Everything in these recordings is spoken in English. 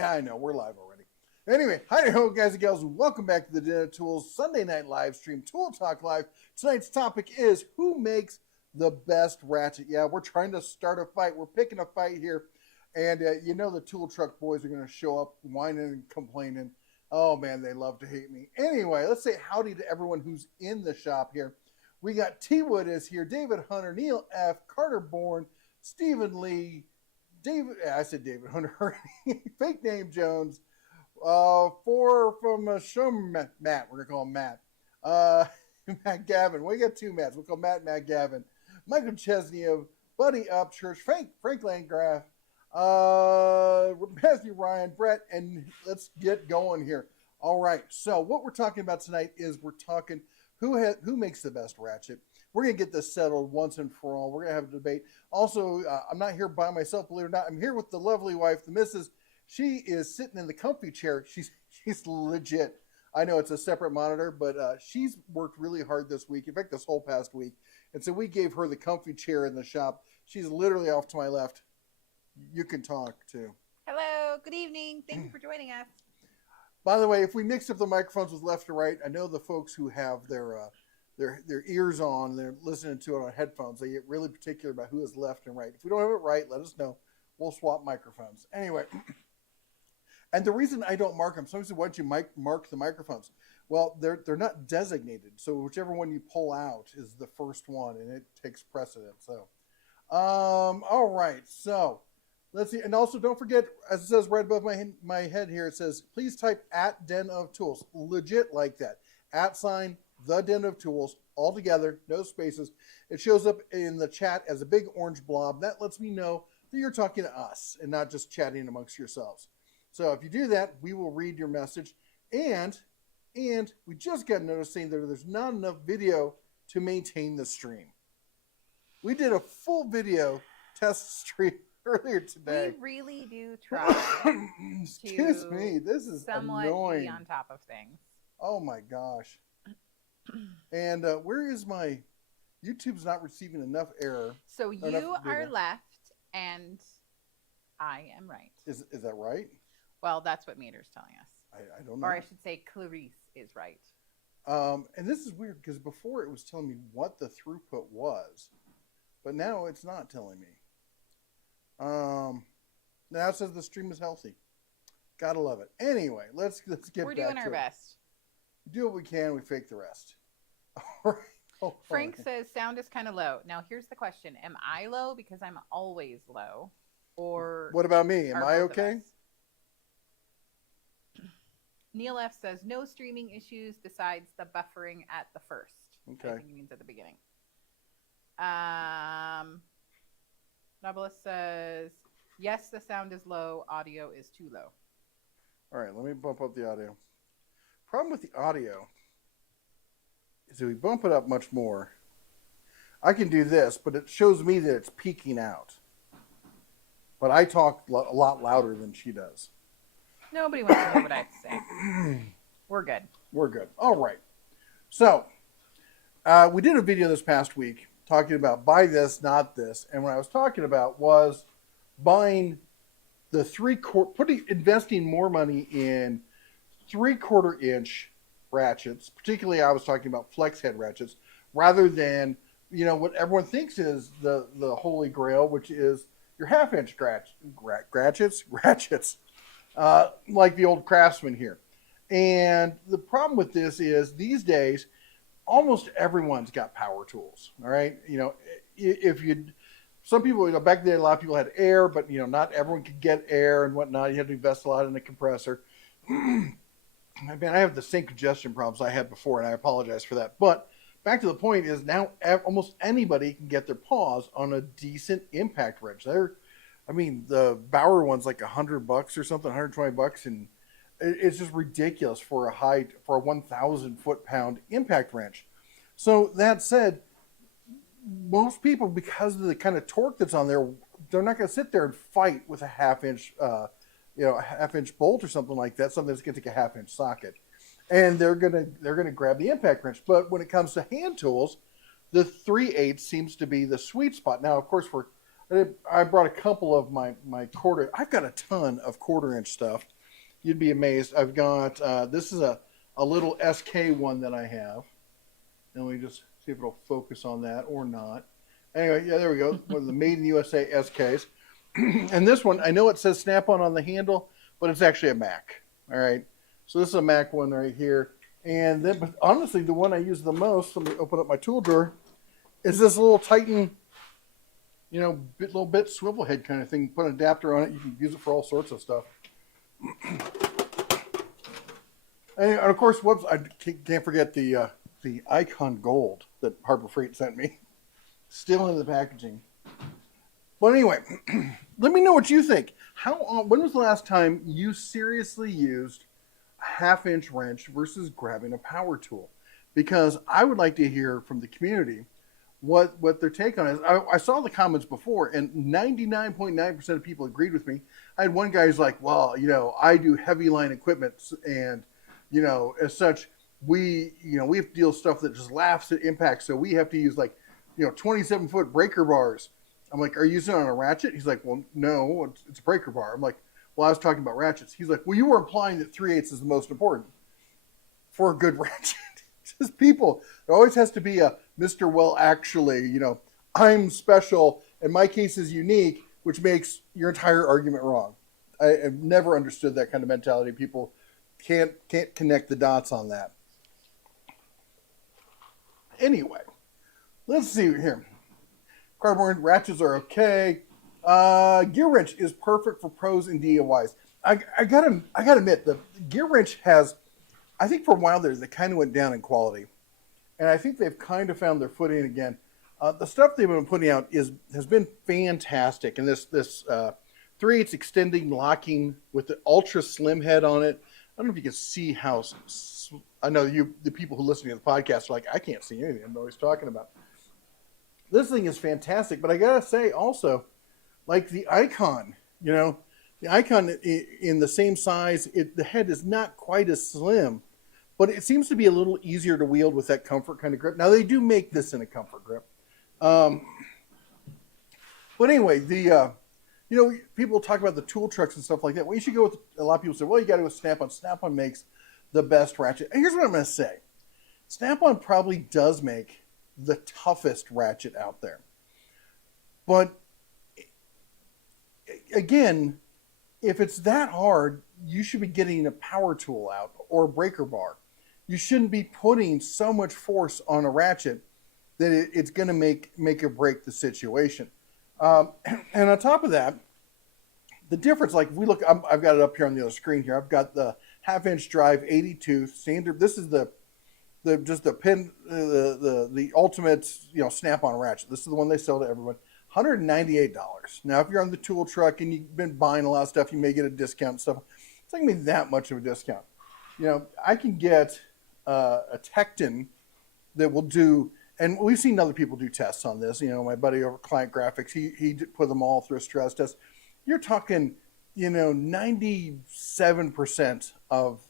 Yeah, I know. We're live already. Anyway, hi, ho, guys and gals. Welcome back to the Den of Tools Sunday night live stream, Tool Talk Live. Tonight's topic is who makes the best ratchet? Yeah, we're trying to start a fight. We're picking a fight here. And you know the tool truck boys are going to show up whining and complaining. Oh, man, they love to hate me. Anyway, let's say howdy to everyone who's in the shop here. We got T. Wood is here, David Hunter, Neil F., Carter Bourne, Stephen Lee, I said David Hunter, fake name Jones, four from show Matt, we're going to call him Matt, Matt Gavin, we got two Matts, we'll call Matt Gavin, Michael Chesney of Buddy Upchurch, Frank Landgraf, Matthew Ryan, Brett, and let's get going here. All right, so what we're talking about tonight is we're talking who makes the best ratchet. We're going to get this settled once and for all. We're going to have a debate. Also, I'm not here by myself, believe it or not. I'm here with the lovely wife, the missus. She is sitting in the comfy chair. She's legit. I know it's a separate monitor, but she's worked really hard this week. In fact, this whole past week. And so we gave her the comfy chair in the shop. She's literally off to my left. You can talk, too. Hello. Good evening. Thank you for joining us. By the way, if we mix up the microphones with left or right, I know the folks who have their ears on, they're listening to it on headphones. They get really particular about who is left and right. If we don't have it right, let us know. We'll swap microphones. Anyway, and the reason I don't mark them, somebody said, why don't you mark the microphones? Well, they're not designated. So whichever one you pull out is the first one, and it takes precedence. So, all right. So let's see. And also don't forget, as it says right above my head here, it says, please type at Den of Tools. Legit like that. @ The Den of Tools, all together, no spaces. It shows up in the chat as a big orange blob. That lets me know that you're talking to us and not just chatting amongst yourselves. So if you do that, we will read your message. And we just got notice saying that there's not enough video to maintain the stream. We did a full video test stream earlier today. We really do try Excuse me, this is somewhat annoying. be on top of things. Oh my gosh. And where is my YouTube's not receiving enough error? So you are left and I am right. Is that right? Well, that's what Meter's telling us. I don't know. Or I should say Clarice is right. And this is weird because before it was telling me what the throughput was, but now it's not telling me. Now it says the stream is healthy. Gotta love it. Anyway, let's get back to it. We're doing our best. We do what we can. We fake the rest. All right. Oh, Frank says sound is kind of low. Now here's the question: am I low because I'm always low, or what about me? Am I okay? Neil F says no streaming issues besides the buffering at the first. Okay. I think he means at the beginning. Novelist says yes, the sound is low. Audio is too low. All right, let me bump up the audio. Problem with the audio is if we bump it up much more, I can do this, but it shows me that it's peaking out. But I talk a lot louder than she does. Nobody wants to hear what I have to say. We're good. We're good. All right. So, we did a video this past week talking about buy this, not this. And what I was talking about was buying the investing more money in 3/4 inch ratchets. Particularly, I was talking about flex head ratchets, rather than what everyone thinks is the holy grail, which is your 1/2 inch ratchets, like the old Craftsman here. And the problem with this is these days, almost everyone's got power tools. All right, some people, back in the day, a lot of people had air, but not everyone could get air and whatnot. You had to invest a lot in a compressor. I mean, I have the same congestion problems I had before, and I apologize for that. But back to the point is now almost anybody can get their paws on a decent impact wrench. The Bauer one's like $100 or something, $120, and it's just ridiculous for a 1,000 foot-pound impact wrench. So that said, most people, because of the kind of torque that's on there, they're not going to sit there and fight with a 1/2 inch, a 1/2 inch bolt or something like that, something that's going to take a 1/2 inch socket, and they're gonna grab the impact wrench. But when it comes to hand tools, the 3/8 seems to be the sweet spot. Now, of course, I brought a couple of my quarter. I've got a ton of 1/4 inch stuff. You'd be amazed. I've got this is a little SK one that I have. And let me just see if it'll focus on that or not. Anyway, yeah, there we go. One of the Made in USA SKs. And this one, I know it says Snap-on the handle, but it's actually a Mac. All right. So this is a Mac one right here. And then, but honestly, the one I use the most, let me open up my tool drawer, is this little Titan, little bit swivel head kind of thing. Put an adapter on it. You can use it for all sorts of stuff. And of course, whoops, I can't forget the Icon Gold that Harbor Freight sent me. Still in the packaging. But anyway, let me know what you think. When was the last time you seriously used a 1/2 inch wrench versus grabbing a power tool? Because I would like to hear from the community what their take on it is. I saw the comments before, and 99.9% of people agreed with me. I had one guy who's like, well, I do heavy line equipment, and, as such, we have to deal with stuff that just laughs at impact. So we have to use 27-foot breaker bars. I'm like, are you using it on a ratchet? He's like, well, no, it's a breaker bar. I'm like, well, I was talking about ratchets. He's like, well, you were implying that 3/8 is the most important for a good ratchet. Just people, there always has to be a Mr. Well, actually, I'm special and my case is unique, which makes your entire argument wrong. I've never understood that kind of mentality. People can't connect the dots on that. Anyway, let's see here. Cardboard ratchets are okay. Gear wrench is perfect for pros and DIYs. I gotta admit, the gear wrench has, I think for a while there, they kind of went down in quality. And I think they've kind of found their footing again. The stuff they've been putting out has been fantastic. And this 3/8 extending locking with the ultra slim head on it. I don't know if you can see how, I know the people who listen to the podcast are like, I can't see anything. I know what he's talking about. This thing is fantastic, but I gotta say also, like the Icon, the Icon in the same size, the head is not quite as slim, but it seems to be a little easier to wield with that comfort kind of grip. Now they do make this in a comfort grip. But anyway, people talk about the tool trucks and stuff like that. Well, you should go with, a lot of people say, well, you got to go with Snap-on. Snap-on makes the best ratchet. And here's what I'm going to say. Snap-on probably does make the toughest ratchet out there. But again, if it's that hard, you should be getting a power tool out or a breaker bar. You shouldn't be putting so much force on a ratchet that it's going to make or break the situation. And on top of that, the difference, like if we look, I've got it up here on the other screen here. I've got the 1/2 inch drive 82 standard. This is the ultimate Snap-on ratchet. This is the one they sell to everyone. $198. Now, if you're on the tool truck and you've been buying a lot of stuff, you may get a discount and stuff. It's not gonna be that much of a discount. I can get a Tecton that will do, and we've seen other people do tests on this. My buddy over Client Graphics, he put them all through a stress test. You're talking, 97% of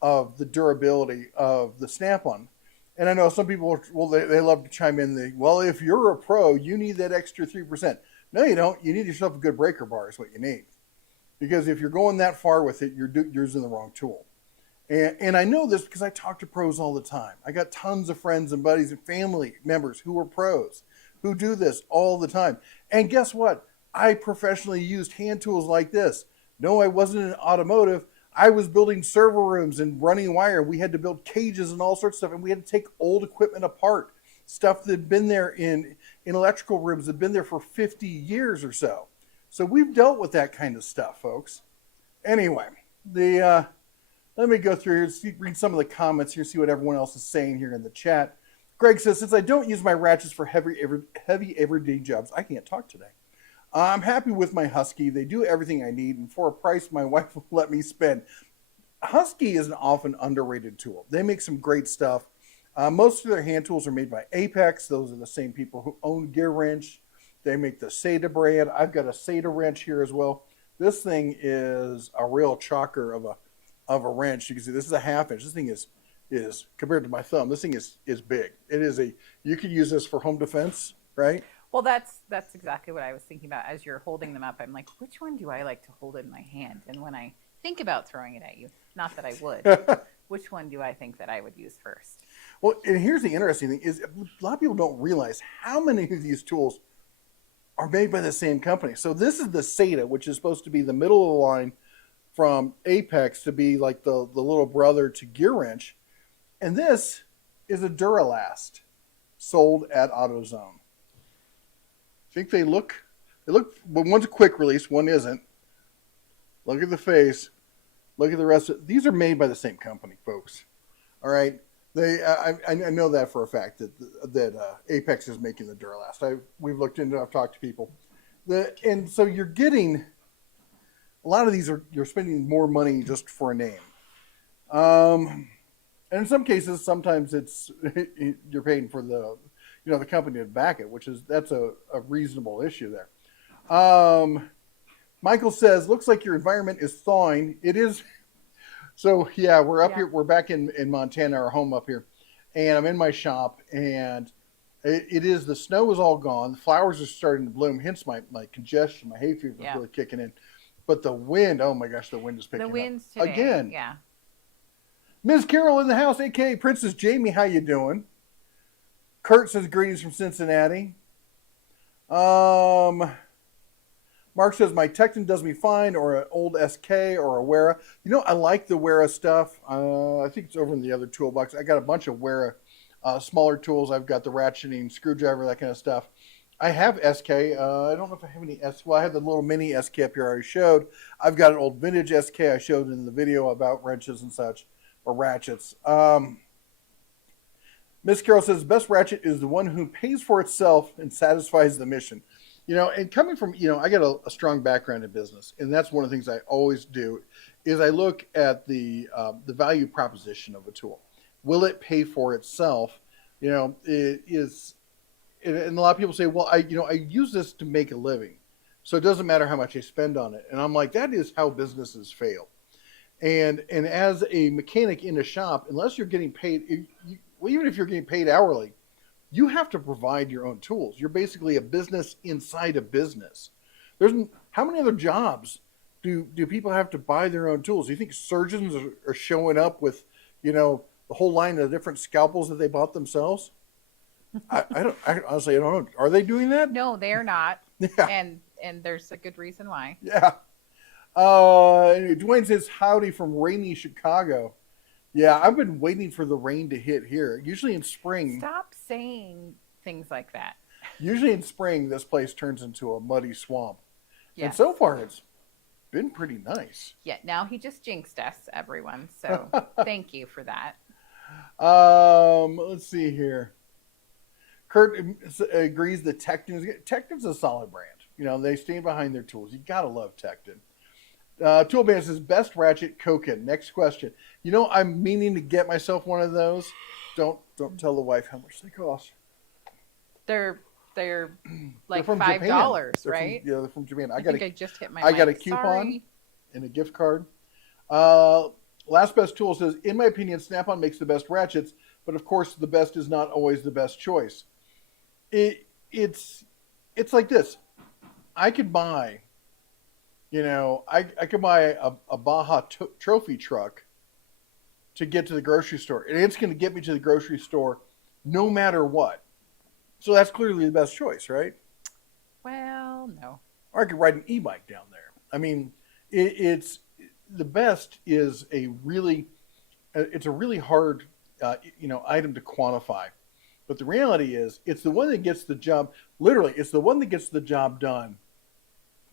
the durability of the Snap-on. And I know some people, they love to chime in. Well, if you're a pro, you need that extra 3%. No, you don't. You need yourself a good breaker bar is what you need. Because if you're going that far with it, you're using the wrong tool. And I know this because I talk to pros all the time. I got tons of friends and buddies and family members who are pros, who do this all the time. And guess what? I professionally used hand tools like this. No, I wasn't in automotive. I was building server rooms and running wire. We had to build cages and all sorts of stuff. And we had to take old equipment apart. Stuff that had been there in electrical rooms that had been there for 50 years or so. So we've dealt with that kind of stuff, folks. Anyway, let me go through here, read some of the comments here, see what everyone else is saying here in the chat. Greg says, since I don't use my ratchets for heavy everyday jobs, I can't talk today. I'm happy with my Husky. They do everything I need, and for a price my wife will let me spend. Husky is an often underrated tool. They make some great stuff. Most of their hand tools are made by Apex. Those are the same people who own Gear Wrench. They make the SATA brand. I've got a SATA wrench here as well. This thing is a real chocker of a wrench. You can see this is a 1/2 inch. This thing is compared to my thumb. This thing is big. It is you could use this for home defense, right? Well, that's exactly what I was thinking about as you're holding them up. I'm like, which one do I like to hold in my hand? And when I think about throwing it at you, not that I would, which one do I think that I would use first? Well, and here's the interesting thing is a lot of people don't realize how many of these tools are made by the same company. So this is the SATA, which is supposed to be the middle of the line from Apex to be like the little brother to Gear Wrench. And this is a Duralast sold at AutoZone. I think they look, well, one's a quick release, one isn't. Look at the face. Look at the rest of these are made by the same company, folks. All right. I know that for a fact that Apex is making the Duralast. We've looked into it. I've talked to people. And so you're getting, a lot of these you're spending more money just for a name. And in some cases, sometimes you're paying for the company to back it, that's a reasonable issue there. Michael says, looks like your environment is thawing. It is. So yeah, we're up here. We're back in Montana, our home up here, and I'm in my shop, and it is, the snow is all gone. The flowers are starting to bloom. Hence my congestion, my hay fever is really kicking in. But the wind, oh my gosh, the wind is picking up. The winds today, again. Yeah. Ms. Carol in the house, aka Princess Jamie, how you doing? Kurt says greetings from Cincinnati. Mark says my Tecton does me fine, or an old SK or a Wera. I like the Wera stuff. I think it's over in the other toolbox. I got a bunch of Wera smaller tools. I've got the ratcheting screwdriver, that kind of stuff. I have SK. I don't know if I have any SK. Well, I have the little mini SK up here I already showed. I've got an old vintage SK I showed in the video about wrenches and such, or ratchets. Miss Carroll says, best ratchet is the one who pays for itself and satisfies the mission. And coming from, I got a strong background in business, and that's one of the things I always do is I look at the value proposition of a tool. Will it pay for itself? It is, and a lot of people say, well, I use this to make a living, so it doesn't matter how much I spend on it. And I'm like, that is how businesses fail. And as a mechanic in a shop, unless you're getting paid, even if you're getting paid hourly, you have to provide your own tools. You're basically a business inside a business. How many other jobs do people have to buy their own tools? Do you think surgeons are showing up with, the whole line of different scalpels that they bought themselves? I honestly, I don't know. Are they doing that? No, they're not. Yeah. And there's a good reason why. Yeah. Dwayne says, howdy from rainy Chicago. Yeah, I've been waiting for the rain to hit here. Usually in spring. Stop saying things like that. Usually in spring, this place turns into a muddy swamp. Yes. And so far, it's been pretty nice. Yeah, now he just jinxed us, everyone. So thank you for that. Let's see here. Kurt agrees that Tecton's a solid brand. They stand behind their tools. You got to love Tecton. Toolman says, best ratchet Koken. Next question. I'm meaning to get myself one of those. Don't tell the wife how much they cost. They're like $5, right? They're from Japan. I just hit my I got a coupon and a gift card. Last Best Tool says, in my opinion, Snap-on makes the best ratchets, but of course the best is not always the best choice. It's like this. I could buy I could buy a Baja trophy truck to get to the grocery store, and it's going to get me to the grocery store no matter what. So that's clearly the best choice, right? Well, no. Or I could ride an e-bike down there. I mean, it's the best is it's a really hard, item to quantify. But the reality is, it's the one that gets the job. Literally, it's the one that gets the job done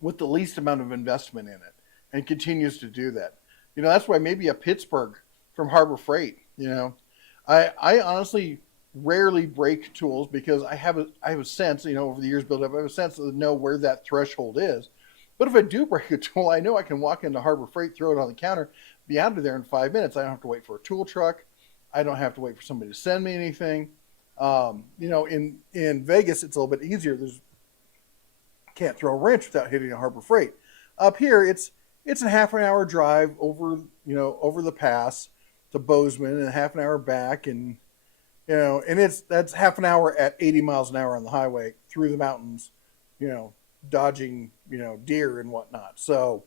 with the least amount of investment in it, and continues to do that. That's why maybe a Pittsburgh from Harbor Freight. I honestly rarely break tools because I have a sense, over the years built up, I have a sense to know where that threshold is. But if I do break a tool, I know I can walk into Harbor Freight, throw it on the counter, be out of there in 5 minutes. I don't have to wait for a tool truck. I don't have to wait for somebody to send me anything. In Vegas, it's a little bit easier. Can't throw a wrench without hitting a Harbor Freight. Up here, it's a half an hour drive over the pass to Bozeman, and a half an hour back, and that's half an hour at 80 miles an hour on the highway. through the mountains, dodging, deer and whatnot. So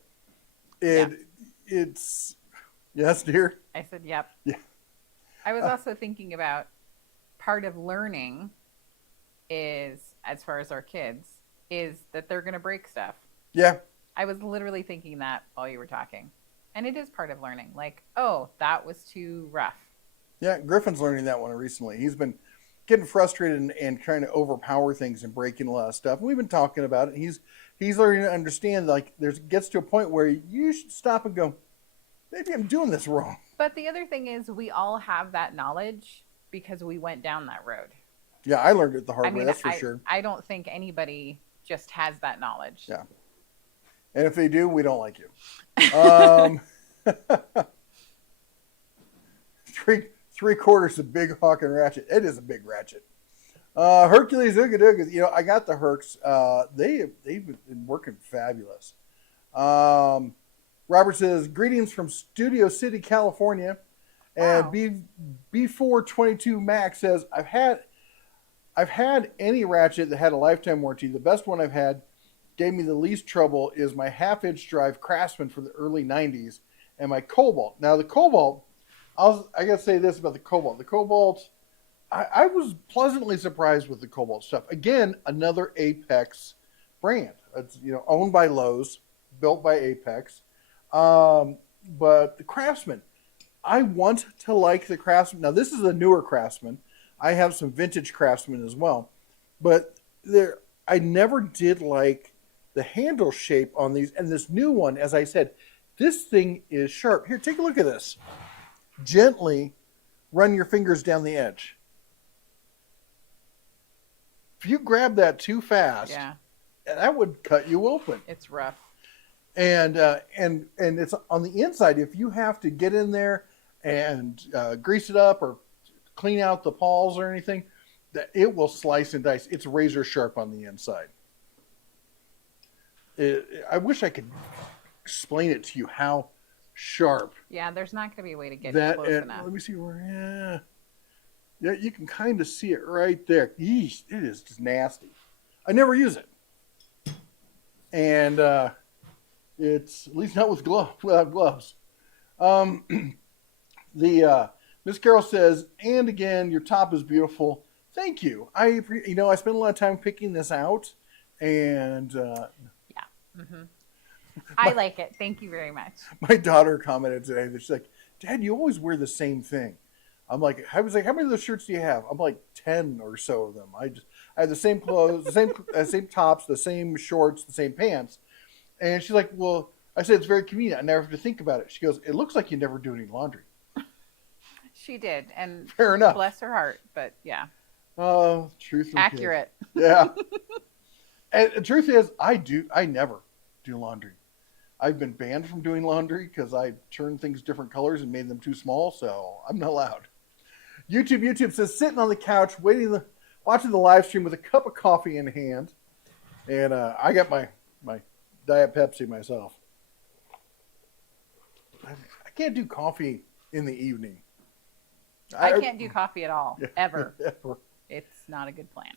it's yes, deer. I said, yep. Yeah. I was also thinking about part of learning is, as far as our kids, is that they're going to break stuff. Yeah. I was literally thinking that while you were talking. And it is part of learning. Like, oh, that was too rough. Yeah, Griffin's learning that one recently. He's been getting frustrated and trying to overpower things and breaking a lot of stuff. We've been talking about it. He's learning to understand, like, gets to a point where you should stop and go, maybe I'm doing this wrong. But the other thing is, we all have that knowledge because we went down that road. Yeah, I learned it the hard way, that's for sure. I don't think anybody just has that knowledge. Yeah. And if they do, we don't like you. Three-quarters of Big Hawk and Ratchet. It is a big Ratchet. Hercules Ooga Dooga. I got the Hercs. They've been working fabulous. Robert says, greetings from Studio City, California. And Wow. B422 Max says, I've had any Ratchet that had a lifetime warranty. The best one I've had gave me the least trouble is my half-inch drive Craftsman from the early 90s and my Cobalt. Now, the Cobalt, I got to say this about the Cobalt. The Cobalt, I was pleasantly surprised with the Cobalt stuff. Again, another Apex brand. It's owned by Lowe's, built by Apex. But the Craftsman, I want to like the Craftsman. Now, this is a newer Craftsman. I have some vintage Craftsman as well. But I never did like the handle shape on these. And this new one, as I said, this thing is sharp. Here, take a look at this. Gently run your fingers down the edge. If you grab that too fast, that would cut you open. It's rough. And it's on the inside. If you have to get in there and grease it up or clean out the pawls or anything, that it will slice and dice. It's razor sharp on the inside. I wish I could explain it to you how sharp. Yeah, there's not going to be a way to get it close enough. Let me see where. Yeah, you can kind of see it right there. Yeesh, it is just nasty. I never use it, and it's at least not without gloves. Miss Carol says, and again, your top is beautiful. Thank you. I spent a lot of time picking this out, and I like it. Thank you very much. My daughter commented today that she's like, Dad, you always wear the same thing. I was like, how many of those shirts do you have? I'm like 10 or so of them. I have the same clothes, the same tops, the same shorts, the same pants. And she's like, well, I said, it's very convenient. I never have to think about it. She goes, it looks like you never do any laundry. She did. And fair enough. Bless her heart. But yeah. Oh, truth. Accurate. Yeah. And the truth is, I never do laundry. I've been banned from doing laundry because I turned things different colors and made them too small, so I'm not allowed. YouTube says, sitting on the couch, watching the live stream with a cup of coffee in hand, and I got my Diet Pepsi myself. I can't do coffee in the evening. I can't do coffee at all, ever. Ever. It's not a good plan.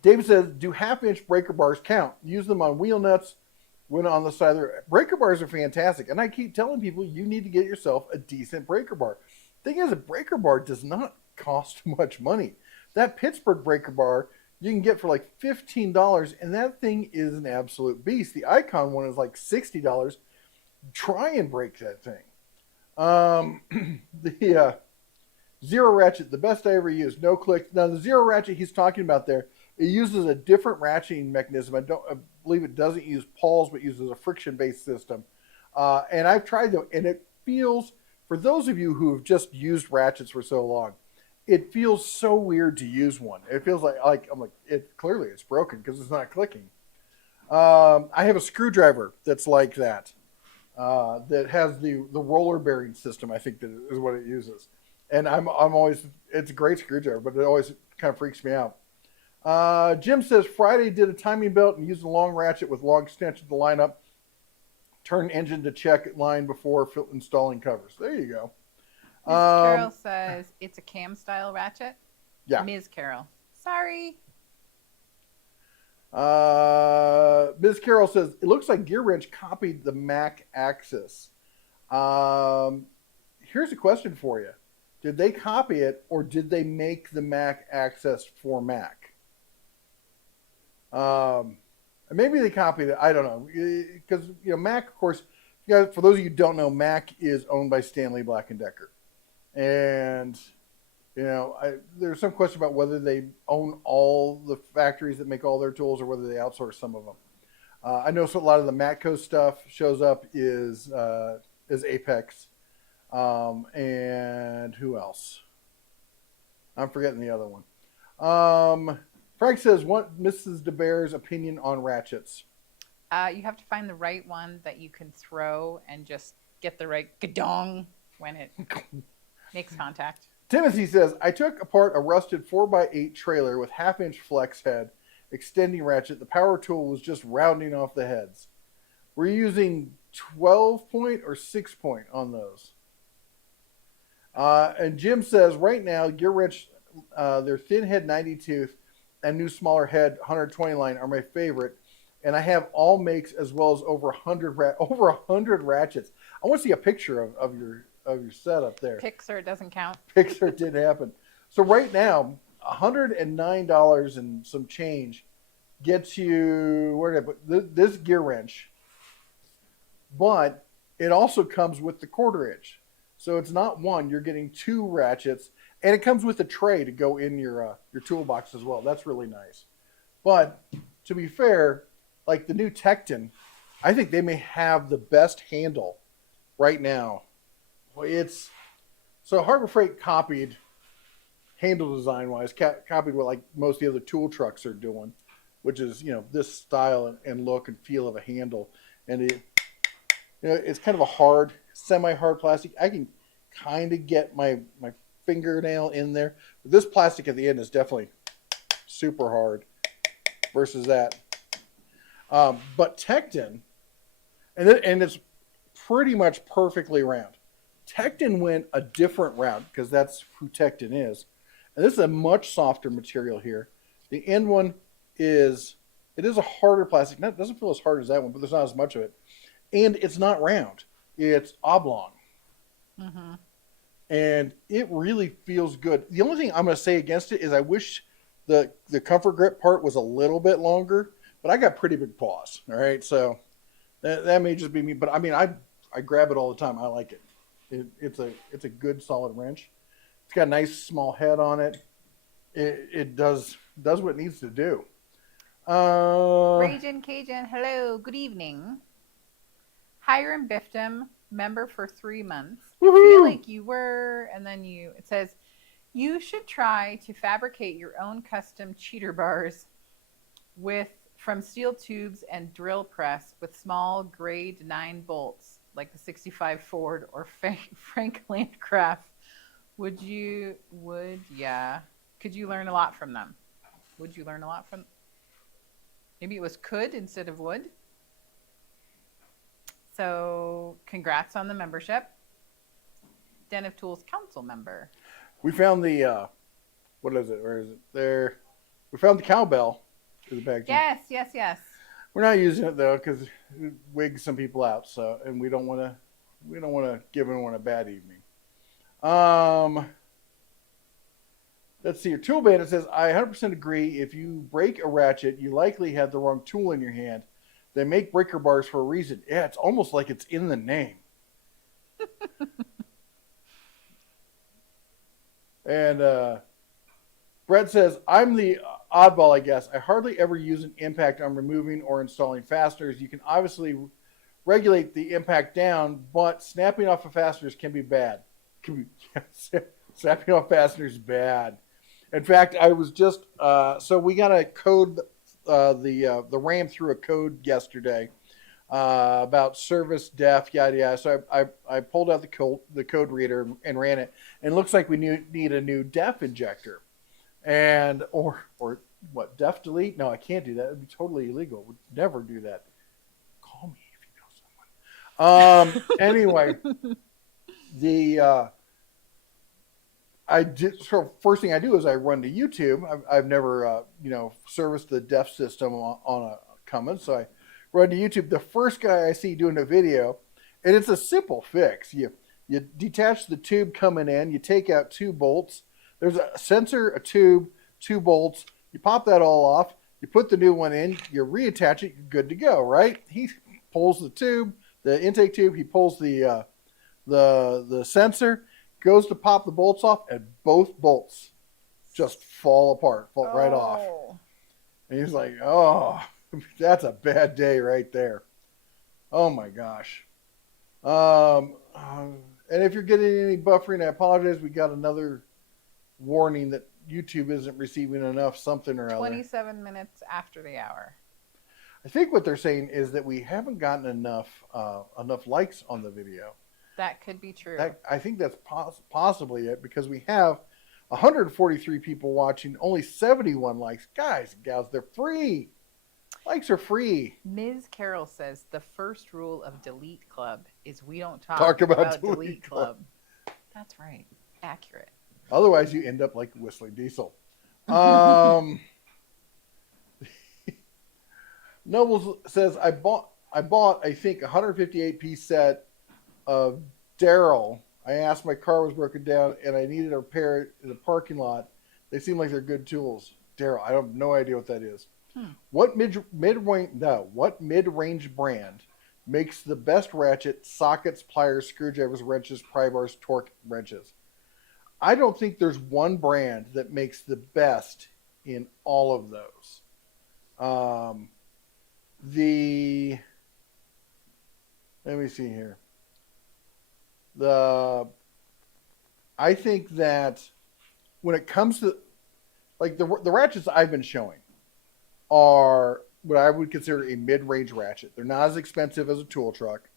David says, do half-inch breaker bars count? Use them on wheel nuts when on the side of the... Breaker bars are fantastic, and I keep telling people you need to get yourself a decent breaker bar. Thing is, a breaker bar does not cost much money. That Pittsburgh breaker bar you can get for like $15, and that thing is an absolute beast. The Icon one is like $60. Try and break that thing. The Zero Ratchet, the best I ever used. No click. Now, the Zero Ratchet he's talking about there, it uses a different ratcheting mechanism. I believe it doesn't use pawls, but uses a friction-based system. And I've tried them, and it feels, for those of you who have just used ratchets for so long, it feels so weird to use one. It feels like I'm like, clearly it's broken because it's not clicking. I have a screwdriver that's like that, that has the roller bearing system. I think that is what it uses, and I'm always, it's a great screwdriver, but it always kind of freaks me out. Jim says Friday did a timing belt and used a long ratchet with long extension to line up. Turn engine to check line before installing covers. There you go. Mrs. Carroll says it's a cam style ratchet. Yeah. Ms. Carroll. Sorry. Ms. Carroll says, it looks like Gear Wrench copied the Mac Axis. Here's a question for you. Did they copy it, or did they make the Mac Axis for Mac? Maybe they copied it. I don't know. Because, Mac, of course, for those of you who don't know, Mac is owned by Stanley Black & Decker. And, there's some question about whether they own all the factories that make all their tools or whether they outsource some of them. I know a lot of the Matco stuff shows up is Apex. And who else? I'm forgetting the other one. Frank says, what Mrs. DeBear's opinion on ratchets? You have to find the right one that you can throw and just get the right gadong when it makes contact. Timothy says, I took apart a rusted 4x8 trailer with half-inch flex head, extending ratchet. The power tool was just rounding off the heads. We're using 12-point or 6-point on those. And Jim says, right now, Gear Wrench, their thin head 90 tooth and new smaller head 120 line are my favorite. And I have all makes as well as over 100 ratchets. I want to see a picture of your setup there. Pixar doesn't count. Pixar did happen. So right now, $109 and some change gets you, where did I put this Gear Wrench, but it also comes with the 1/4 inch. So it's not one, you're getting 2 ratchets, and it comes with a tray to go in your toolbox as well. That's really nice. But to be fair, like the new Tecton, I think they may have the best handle right now. So Harbor Freight copied handle design wise, copied what like most of the other tool trucks are doing, which is this style and look and feel of a handle, and it's kind of a hard, semi-hard plastic. I can kind of get my fingernail in there, but this plastic at the end is definitely super hard versus that. But Tecton, and it's pretty much perfectly round. Tecton went a different route because that's who Tecton is. And this is a much softer material here. The end one is a harder plastic. It doesn't feel as hard as that one, but there's not as much of it. And it's not round. It's oblong. Mm-hmm. And it really feels good. The only thing I'm going to say against it is I wish the comfort grip part was a little bit longer, but I got pretty big paws. All right. So that may just be me, but I mean, I grab it all the time. I like it. It's a good solid wrench. It's got a nice small head on it. It does what it needs to do. Ragin' Cajun, hello, good evening. Hiram Bifton, member for 3 months. Woohoo! I feel like you were, and then it says, you should try to fabricate your own custom cheater bars from steel tubes and drill press with small grade 9 bolts, like the 65 Ford or Frank Landcraft. Yeah. Could you learn a lot from them? Would you learn a lot from? Maybe it was could instead of would. So congrats on the membership. Den of Tools Council member. We found the, what is it? Where is it? There. We found the cowbell in the packaging. Yes. We're not using it though because it wigs some people out. So, and we don't want to give anyone a bad evening. Let's see. Your tool bandit says, I 100% agree. If you break a ratchet, you likely had the wrong tool in your hand. They make breaker bars for a reason. Yeah, it's almost like it's in the name. And Brett says, I'm the oddball, I guess. I hardly ever use an impact on removing or installing fasteners. You can obviously regulate the impact down, but snapping off of fasteners can be bad. Snapping off fasteners is bad. In fact, I was just so we got a code. The RAM through a code yesterday about service def yada yada. So I pulled out the code reader and ran it, and it looks like we need a new def injector, and or what, def delete? No, I can't do that. It'd be totally illegal. Would never do that. Call me if you know someone. Anyway, I did. So first thing I do is I run to YouTube. I've never, serviced the DEF system on a Cummins, so I run to YouTube. The first guy I see doing a video, and it's a simple fix. You detach the tube coming in. You take out 2 bolts. There's a sensor, a tube, 2 bolts. You pop that all off. You put the new one in. You reattach it. You're good to go, right? He pulls the tube, the intake tube. He pulls the sensor. Goes to pop the bolts off, and both bolts just fall apart, fall right off. And he's like, "Oh, that's a bad day right there." Oh my gosh. And if you're getting any buffering, I apologize. We got another warning that YouTube isn't receiving enough something or other. 27 minutes after the hour. I think what they're saying is that we haven't gotten enough likes on the video. That could be true. I think that's possibly it, because we have 143 people watching, only 71 likes. Guys and gals, they're free. Likes are free. Ms. Carroll says the first rule of Delete Club is we don't talk about Delete Club. That's right. Accurate. Otherwise, you end up like Whistling Diesel. Nobles says, I bought, I think, 158-piece set of Daryl. I asked, my car was broken down and I needed a repair in the parking lot. They seem like they're good tools. Daryl, I have no idea what that is. What mid-range brand makes the best ratchet, sockets, pliers, screwdrivers, wrenches, pry bars, torque wrenches? I don't think there's one brand that makes the best in all of those. Let me see here. I think that when it comes to, like, the ratchets I've been showing are what I would consider a mid-range ratchet. They're not as expensive as a tool truck,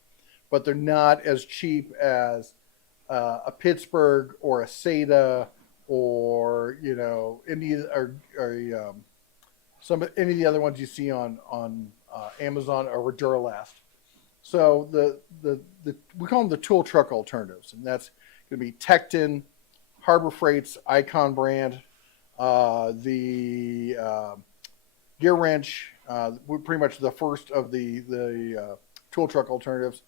but they're not as cheap as a Pittsburgh or a Seda or any of the other ones you see on Amazon or Duralast. So we call them the tool truck alternatives, and that's going to be Tecton, Harbor Freight's Icon brand, the Gear Wrench, pretty much the first of the tool truck alternatives.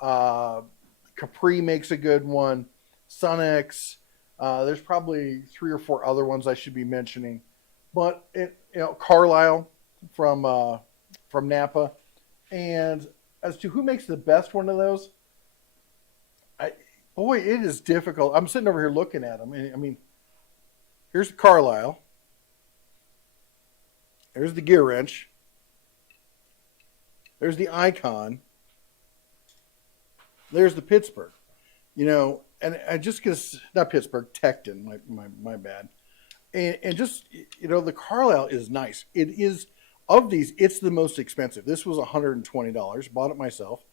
Capri makes a good one. Sunex. There's probably 3 or 4 other ones I should be mentioning, but Carlisle from Napa. And as to who makes the best one of those, it is difficult. I'm sitting over here looking at them. I mean, here's the Carlisle. There's the Gear Wrench. There's the Icon. There's the Pittsburgh. And I just because not Pittsburgh, Tecton. My bad. And just the Carlisle is nice. It is, of these, it's the most expensive. This was $120. Bought it myself.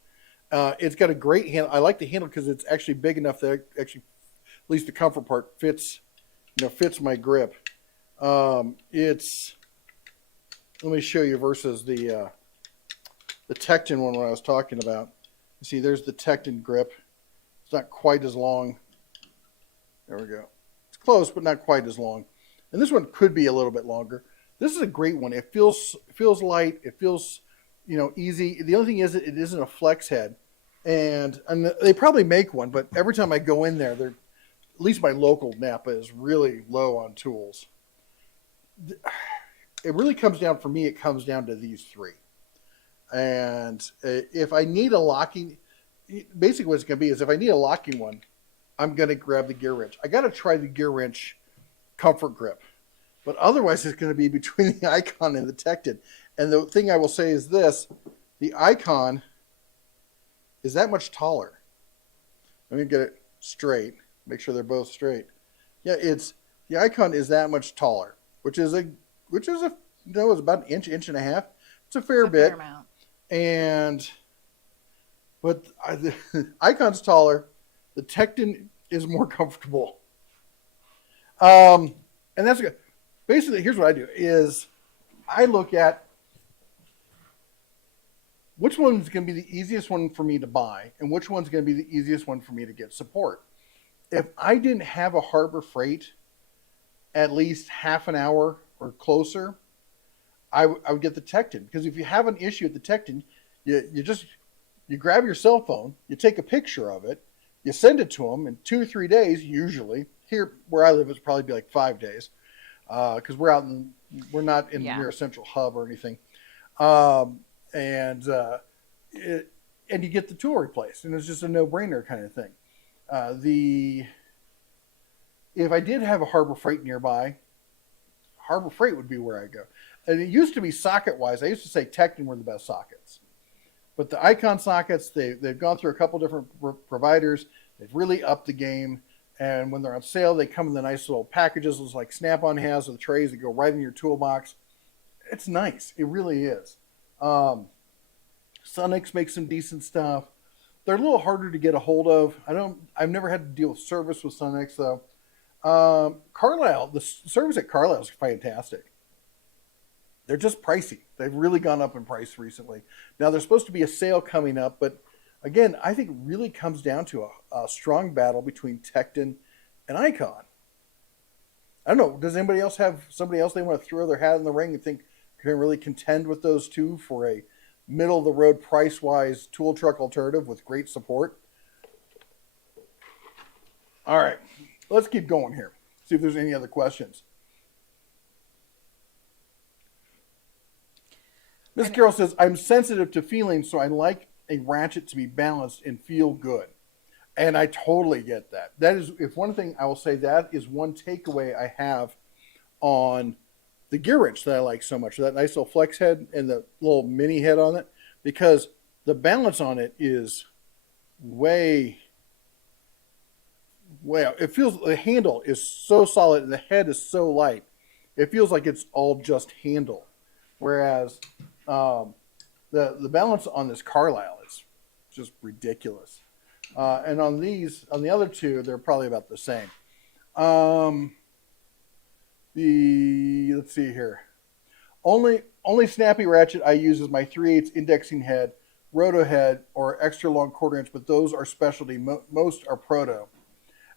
It's got a great handle. I like the handle because it's actually big enough that actually, at least the comfort part fits my grip. Let me show you versus the Tecton one I was talking about. You see, there's the Tecton grip. It's not quite as long. There we go. It's close, but not quite as long. And this one could be a little bit longer. This is a great one. It feels light. It feels, easy. The only thing is, it isn't a flex head, and they probably make one. But every time I go in there, at least my local Napa is really low on tools. It really comes down, for me, it comes down to these 3. And if I need a locking, basically what it's going to be is if I need a locking one, I'm going to grab the Gear Wrench. I got to try the Gear Wrench comfort grip. But otherwise, it's going to be between the Icon and the Tecton. And the thing I will say is this. The Icon is that much taller. Let me get it straight. Make sure they're both straight. Yeah, the Icon is that much taller, which is it's about an inch and a half. It's a fair bit. Fair amount. But the Icon's taller. The Tecton is more comfortable. And that's good. Basically, here's what I do is I look at which one's going to be the easiest one for me to buy and which one's going to be the easiest one for me to get support. if I didn't have a Harbor Freight at least half an hour or closer, I would get the Tecton, because if you have an issue at the Tecton, you grab your cell phone, you take a picture of it, you send it to them in 2 or 3 days. Usually, here where I live, it's probably be like 5 days, because we're not in near a central hub or anything, and you get the tool replaced, and it's just a no-brainer kind of thing. If I did have a Harbor Freight nearby, Harbor Freight would be where I go. And it used to be socket-wise. I used to say Tecton were the best sockets. But the Icon sockets, they've gone through a couple different providers. They've really upped the game. And when they're on sale, they come in the nice little packages, like Snap-on has, with trays that go right in your toolbox. It's nice. It really is. Sunix makes some decent stuff. They're a little harder to get a hold of. I've never had to deal with service with Sunix, though. Carlisle, the service at Carlisle is fantastic. They're just pricey. They've really gone up in price recently. Now, there's supposed to be a sale coming up, but again, I think it really comes down to a strong battle between Tecton and Icon. I don't know. Does anybody else have somebody else they want to throw their hat in the ring and think can really contend with those two for a middle-of-the-road, price-wise tool truck alternative with great support? All right. Let's keep going here. See if there's any other questions. Miss Carroll says, I'm sensitive to feelings, so I like a Ratchet to be balanced and feel good. And I totally get that. That is, if one thing I will say, that is one takeaway I have on the gear wrench that I like so much. That nice little flex head and the little mini head on it, because the balance on it is it feels, the handle is so solid and the head is so light. It feels like it's all just handle. Whereas the balance on this Carlisle is just ridiculous. And on the other two, they're probably about the same. Let's see here. Only snappy ratchet I use is my 3/8 indexing head, roto head, or extra long 1/4 inch, but those are specialty. Most are proto.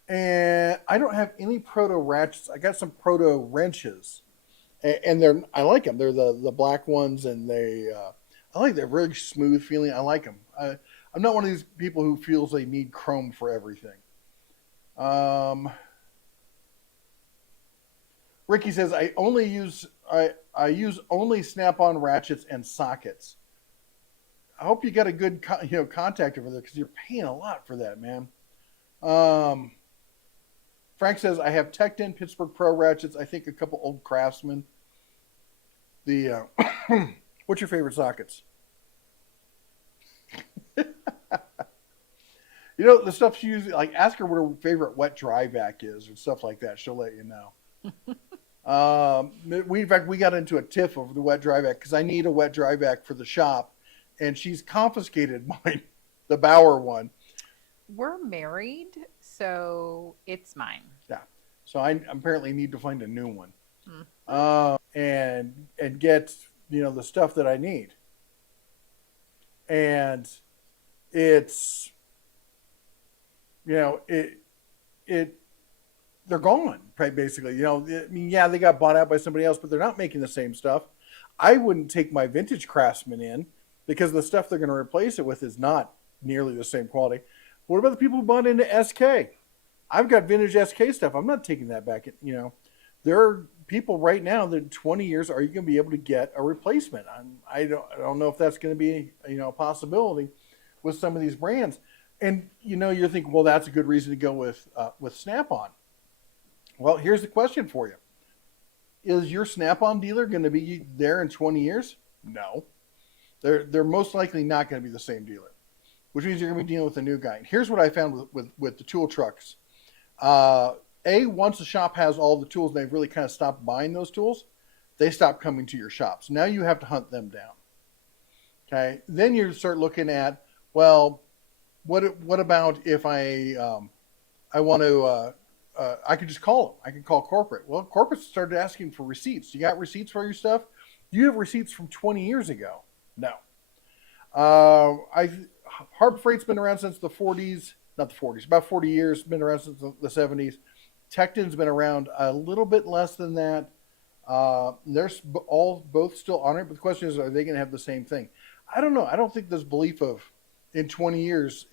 And I don't have any proto ratchets. I got some proto wrenches, and I like them. They're the black ones, and they're really smooth feeling. I like them. I'm not one of these people who feels they need chrome for everything. Ricky says, I use only Snap-on ratchets and sockets. I hope you got a good contact over there, because you're paying a lot for that, man. Frank says, I have Tecton Pittsburgh Pro ratchets. I think a couple old Craftsman. What's your favorite sockets? The stuff she uses, like, ask her what her favorite wet dry vac is or stuff like that. She'll let you know. In fact, we got into a tiff over the wet dry vac because I need a wet dry vac for the shop, and she's confiscated mine, the Bauer one. We're married, so it's mine. Yeah. So I apparently need to find a new one. And get, the stuff that I need. And it's, they're gone, basically. They got bought out by somebody else, but they're not making the same stuff. I wouldn't take my vintage Craftsman in because the stuff they're going to replace it with is not nearly the same quality. What about the people who bought into SK? I've got vintage SK stuff. I'm not taking that back. There are people right now that in 20 years, are you going to be able to get a replacement? I don't know if that's going to be a possibility with some of these brands. And you're thinking, well, that's a good reason to go with Snap-on. Well, here's the question for you: is your Snap-on dealer going to be there in 20 years? No, they're most likely not going to be the same dealer, which means you're going to be dealing with a new guy. And here's what I found with the tool trucks. Once the shop has all the tools, they've really kind of stopped buying those tools. They stop coming to your shop. So now you have to hunt them down. Okay. Then you start looking at, well, what about if I want to, I could just call them. I could call corporate. Well, corporate started asking for receipts. You got receipts for your stuff? Do you have receipts from 20 years ago? No. Harbor Freight's been around since the 40s. not the 40s, about 40 years, been around since the 70s. Tecton's been around a little bit less than that. They're both still on it, but the question is, are they going to have the same thing? I don't know. I don't think this belief of in 20 years,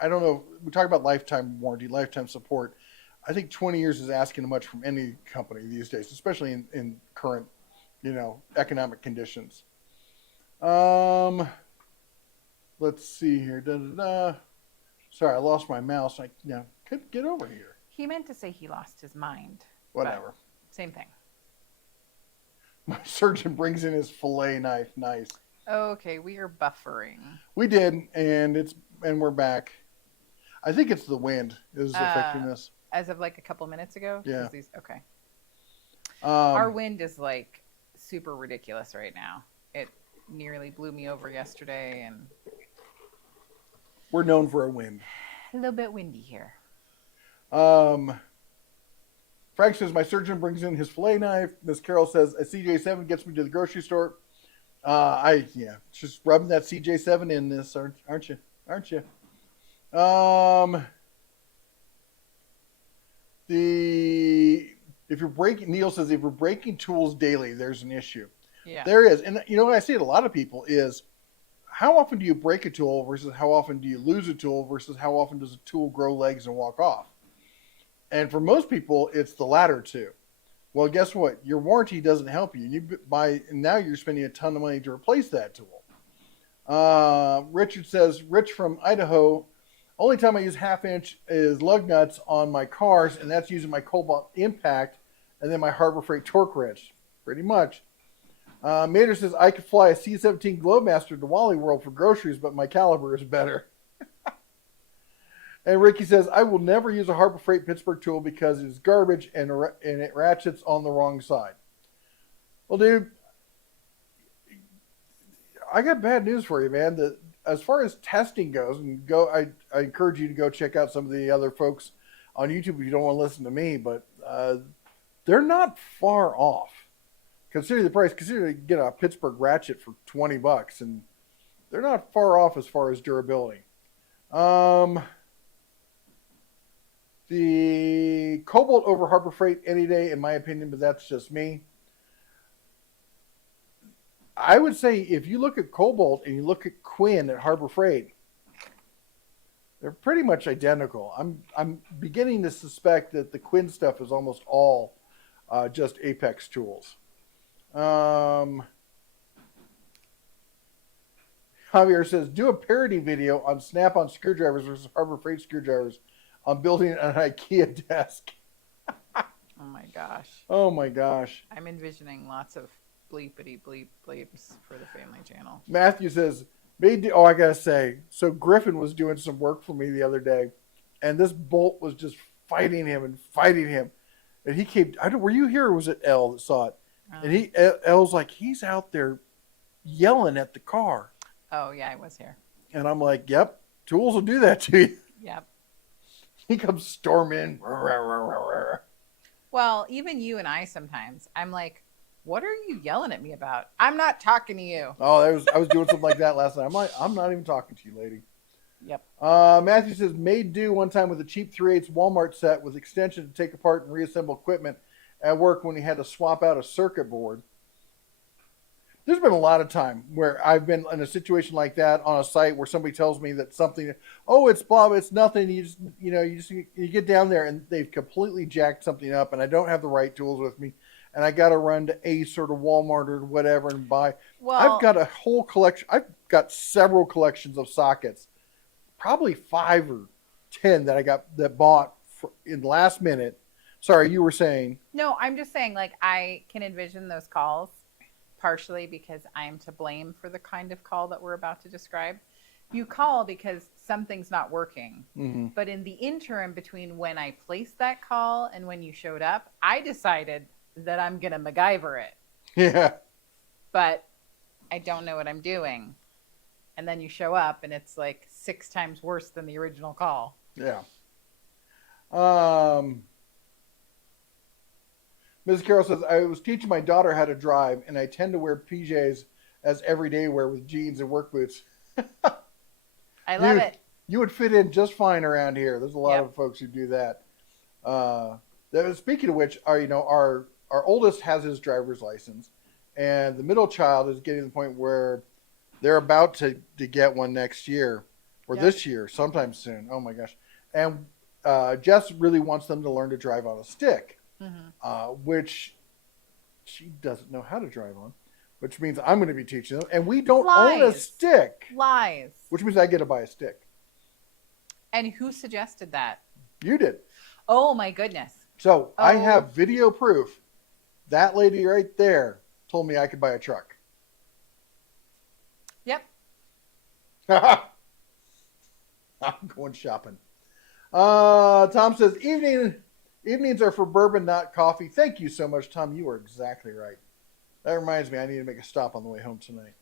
I don't know. We talk about lifetime warranty, lifetime support. I think 20 years is asking much from any company these days, especially in current, economic conditions. Let's see here. Sorry, I lost my mouse. I couldn't get over here. He meant to say he lost his mind. Whatever. Same thing. My surgeon brings in his fillet knife. Nice. Okay, we are buffering. We did, and we're back. I think it's the wind is affecting us. As of like a couple minutes ago? Yeah. Okay. Our wind is like super ridiculous right now. It nearly blew me over yesterday, and we're known for our wind. A little bit windy here. Frank says, my surgeon brings in his fillet knife. Miss Carol says, a CJ7 gets me to the grocery store. Just rubbing that CJ7 in this, aren't you? Aren't you? Neil says, if you're breaking tools daily, there's an issue. Yeah. There is. And what I see to a lot of people is, how often do you break a tool versus how often do you lose a tool versus how often does a tool grow legs and walk off? And for most people, it's the latter two. Well, guess what? Your warranty doesn't help you. And now you're spending a ton of money to replace that tool. Richard says, Rich from Idaho, only time I use half-inch is lug nuts on my cars, and that's using my Cobalt Impact and then my Harbor Freight torque wrench. Pretty much. Mater says, I could fly a C-17 Globemaster to Wally World for groceries, but my caliber is better. And Ricky says, I will never use a Harbor Freight Pittsburgh tool because it is garbage and it ratchets on the wrong side. Well, dude, I got bad news for you, man. As far as testing goes, I encourage you to go check out some of the other folks on YouTube if you don't want to listen to me, but they're not far off. Consider the price. Consider you get a Pittsburgh Ratchet for $20, and they're not far off as far as durability. The Cobalt over Harbor Freight any day, in my opinion, but that's just me. I would say if you look at Cobalt and you look at Quinn at Harbor Freight, they're pretty much identical. I'm beginning to suspect that the Quinn stuff is almost all just Apex tools. Javier says, do a parody video on Snap-on screwdrivers versus Harbor Freight screwdrivers. I'm building an IKEA desk. Oh my gosh. Oh my gosh. I'm envisioning lots of bleepity bleep bleeps for the family channel. Matthew says, I gotta say, so Griffin was doing some work for me the other day, and this bolt was just fighting him. And he came, were you here or was it Elle that saw it? And Elle's like, he's out there yelling at the car. Oh yeah, I was here. And I'm like, yep, tools will do that to you. Yep. He comes storming. Well, even you and I sometimes, I'm like, what are you yelling at me about? I'm not talking to you. Oh, I was doing something like that last night. I'm like, I'm not even talking to you, lady. Yep. Matthew says, made do one time with a cheap 3/8 Walmart set with extension to take apart and reassemble equipment at work when he had to swap out a circuit board. There's been a lot of time where I've been in a situation like that on a site where somebody tells me that something, it's blah, it's nothing. You get down there and they've completely jacked something up, and I don't have the right tools with me, and I got to run to Ace or to Walmart or whatever and buy. Well, I've got a whole collection. I've got several collections of sockets, probably 5 or 10 that bought in the last minute. Sorry, you were saying. No, I'm just saying, like, I can envision those calls. Partially because I'm to blame for the kind of call that we're about to describe. You call because something's not working. Mm-hmm. But in the interim between when I placed that call and when you showed up, I decided that I'm going to MacGyver it. Yeah. But I don't know what I'm doing. And then you show up and it's like 6 times worse than the original call. Yeah. Ms. Carroll says, I was teaching my daughter how to drive, and I tend to wear PJs as everyday wear with jeans and work boots. I love it. You would fit in just fine around here. There's a lot Yep. of folks who do that. Speaking of which, our oldest has his driver's license, and the middle child is getting to the point where they're about to get one next year or Yep. this year, sometime soon. Oh my gosh! And Jess really wants them to learn to drive on a stick, which she doesn't know how to drive on, which means I'm going to be teaching them. And we don't own a stick. Lies. Which means I get to buy a stick. And who suggested that? You did. Oh my goodness. So I have video proof. That lady right there told me I could buy a truck. Yep. I'm going shopping. Tom says, evenings are for bourbon, not coffee. Thank you so much, Tom. You are exactly right. That reminds me, I need to make a stop on the way home tonight.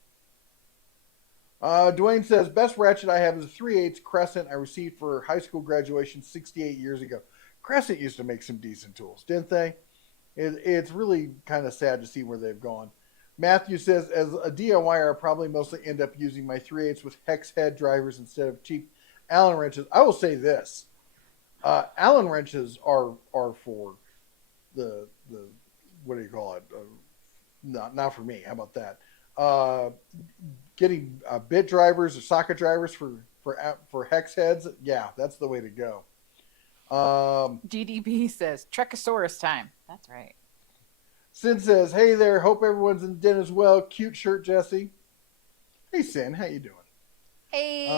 Dwayne says, best Ratchet I have is a 3/8 Crescent I received for high school graduation 68 years ago. Crescent used to make some decent tools, didn't they? It's really kind of sad to see where they've gone. Matthew says, as a DIYer, I probably mostly end up using my 3/8 with hex head drivers instead of cheap Allen wrenches. I will say this. Allen wrenches are for the what do you call it? Not for me. How about that? Getting bit drivers or socket drivers for hex heads. Yeah, that's the way to go. GDB says Trekosaurus time. That's right. Sin says, hey there, hope everyone's in the den as well. Cute shirt, Jesse. Hey Sin, how you doing? Hey,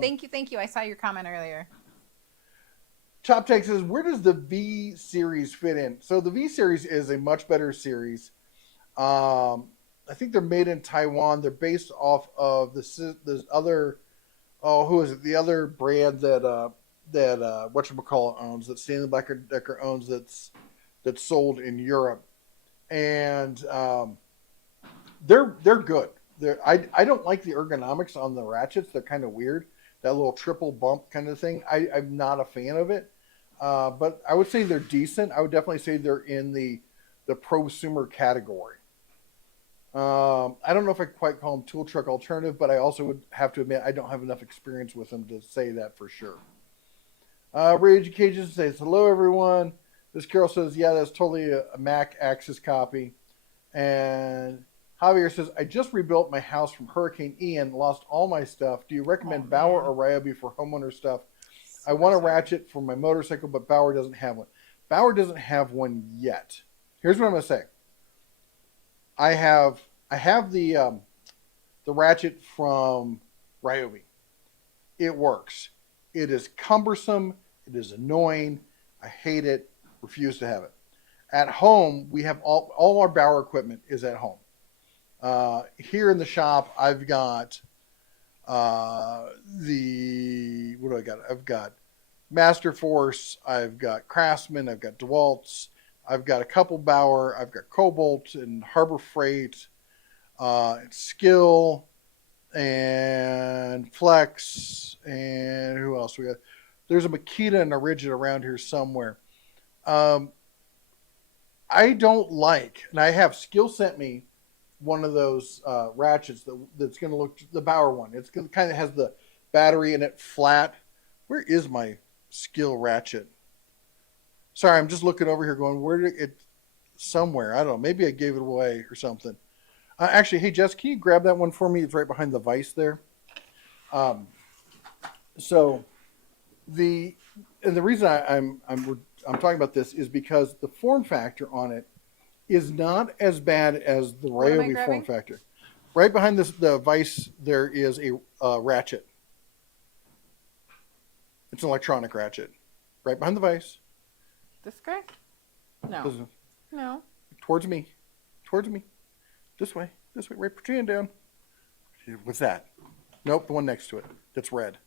thank you. I saw your comment earlier. Chop Tech says, where does the V series fit in? So the V series is a much better series. I think they're made in Taiwan. They're based off of the other, who is it? The other brand that whatchamacallit owns, that Stanley Black & Decker owns, that's sold in Europe. And they're good. I don't like the ergonomics on the ratchets. They're kind of weird. That little triple bump kind of thing. I'm not a fan of it. But I would say they're decent. I would definitely say they're in the prosumer category. I don't know if I quite call them tool truck alternative, but I also would have to admit I don't have enough experience with them to say that for sure. Rage Occasion says, hello everyone. This Carol says, yeah, that's totally a Mac Axis copy. And Javier says, I just rebuilt my house from Hurricane Ian, lost all my stuff. Do you recommend Bauer or Ryobi for homeowner stuff? I want a Ratchet for my motorcycle, but Bauer doesn't have one. Bauer doesn't have one yet. Here's what I'm going to say. I have the Ratchet from Ryobi. It works. It is cumbersome. It is annoying. I hate it. Refuse to have it. At home, we have all our Bauer equipment is at home. Here in the shop, I've got what do I got? I've got Master Force. I've got Craftsman. I've got DeWalt's. I've got a couple Bauer. I've got Cobalt and Harbor Freight, Skill, and Flex, and who else we got? There's a Makita and a Rigid around here somewhere. I don't like, and I have Skill sent me one of those ratchets that's going to look, the Bauer one. It's going to kind of has the battery in it flat. Where is my Skill ratchet? Sorry, I'm just looking over here going, where did it, somewhere. I don't know. Maybe I gave it away or something. Actually, hey, Jess, can you grab that one for me? It's right behind the vise there. So the reason I'm talking about this is because the form factor on it is not as bad as the Ryobi form factor. Right behind the vise, there is a ratchet. It's an electronic ratchet. Right behind the vise. This guy? No. No. Towards me. This way. Right, put your hand down. What's that? Nope, the one next to it. That's red.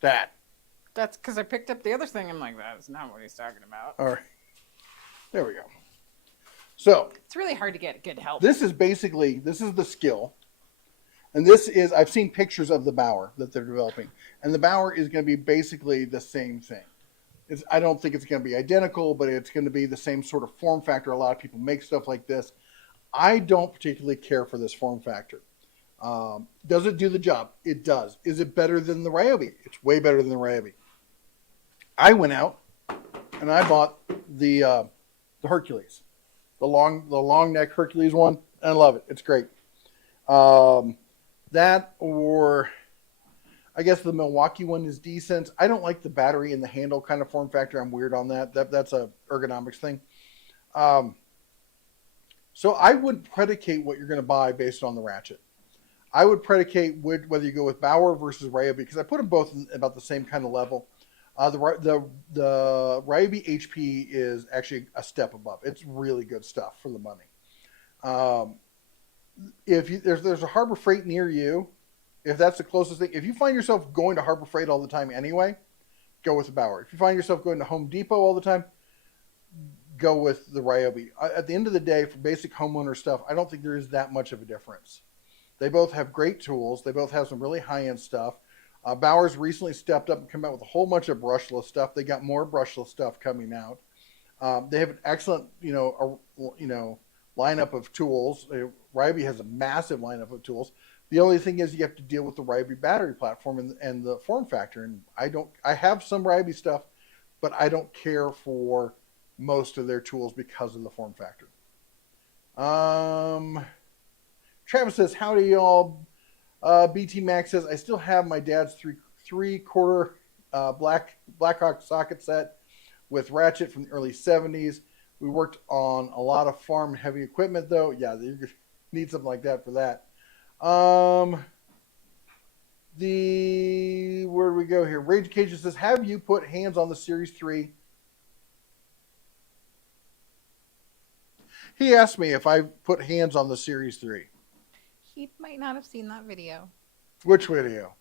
That. That's because I picked up the other thing. I'm like, that's not what he's talking about. All right. There we go. So. It's really hard to get good help. This is the Skill. And this is, I've seen pictures of the Bauer that they're developing. And the Bauer is going to be basically the same thing. I don't think it's going to be identical, but it's going to be the same sort of form factor. A lot of people make stuff like this. I don't particularly care for this form factor. Does it do the job? It does. Is it better than the Ryobi? It's way better than the Ryobi. I went out and I bought the Hercules, the long neck Hercules one. I love it. It's great. That, or I guess the Milwaukee one is decent. I don't like the battery and the handle kind of form factor. I'm weird on that. That's a ergonomics thing. So I would predicate what you're going to buy based on the Ratchet. I would predicate whether you go with Bauer versus Ryobi, because I put them both in about the same kind of level. The Ryobi HP is actually a step above. It's really good stuff for the money. If there's a Harbor Freight near you, if that's the closest thing, if you find yourself going to Harbor Freight all the time anyway, go with the Bauer. If you find yourself going to Home Depot all the time, go with the Ryobi. At the end of the day, for basic homeowner stuff, I don't think there is that much of a difference. They both have great tools. They both have some really high-end stuff. Bauer's recently stepped up and come out with a whole bunch of brushless stuff. They got more brushless stuff coming out. They have an excellent, lineup of tools. Ryobi has a massive lineup of tools. The only thing is you have to deal with the Ryobi battery platform and the form factor. And I have some Ryobi stuff, but I don't care for most of their tools because of the form factor. Travis says, howdy y'all. BT Max says, I still have my dad's three-quarter Blackhawk socket set with Ratchet from the early 70s. We worked on a lot of farm heavy equipment though. Yeah, you need something like that for that. Where do we go here? Rage Cajun says, have you put hands on the Series 3? He asked me if I put hands on the Series 3. He might not have seen that video. Which video?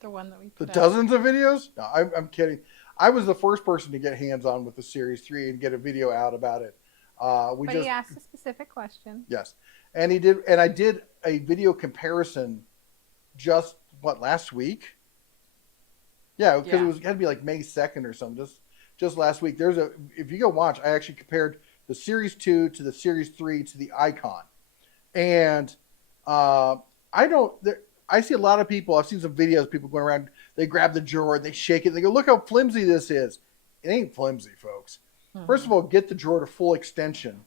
The one that we The put dozens of videos? No, I'm kidding. I was the first person to get hands on with the Series 3 and get a video out about it. He asked a specific question. Yes. And he did, and I did a video comparison just, last week? Yeah, because it had to be like May 2nd or something, just last week. If you go watch, I actually compared the Series 2 to the Series 3 to the Icon. And I see a lot of people, I've seen some videos, people going around, they grab the drawer, they shake it, and they go, look how flimsy this is. It ain't flimsy, folks. Mm-hmm. First of all, get the drawer to full extension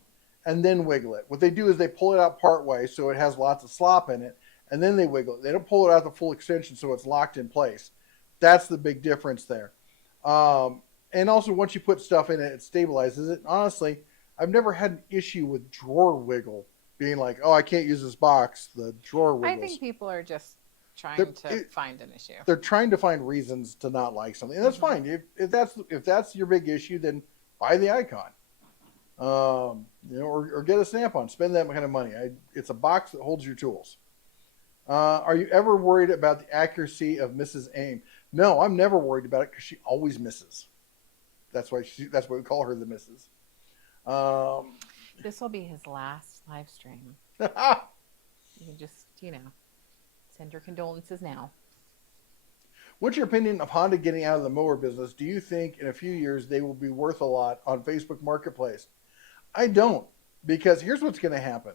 and then wiggle it. What they do is they pull it out part way so it has lots of slop in it, and then they wiggle it. They don't pull it out the full extension so it's locked in place. That's the big difference there. And also, once you put stuff in it, it stabilizes it. Honestly, I've never had an issue with drawer wiggle being like, oh, I can't use this box. The drawer wiggles. I think people are just trying to find an issue. They're trying to find reasons to not like something, and that's fine. If that's your big issue, then buy the Icon. Or get a Snap-on. Spend that kind of money. It's a box that holds your tools. Are you ever worried about the accuracy of Mrs. Aim? No, I'm never worried about it because she always misses. That's why we call her the Mrs. This will be his last live stream. You can just, send your condolences now. What's your opinion of Honda getting out of the mower business? Do you think in a few years they will be worth a lot on Facebook Marketplace? I don't, because here's what's going to happen.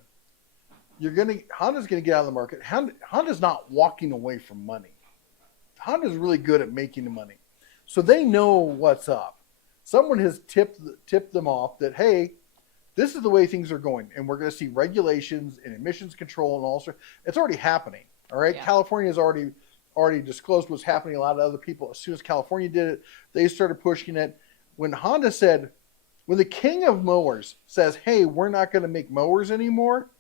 Honda's going to get out of the market. Honda's not walking away from money. Honda's really good at making the money. So they know what's up. Someone has tipped them off that, hey, this is the way things are going, and we're going to see regulations and emissions control and all sorts. It's already happening, all right? Yeah. California has already disclosed what's happening. A lot of other people, as soon as California did it, they started pushing it. When the king of mowers says, hey, we're not going to make mowers anymore.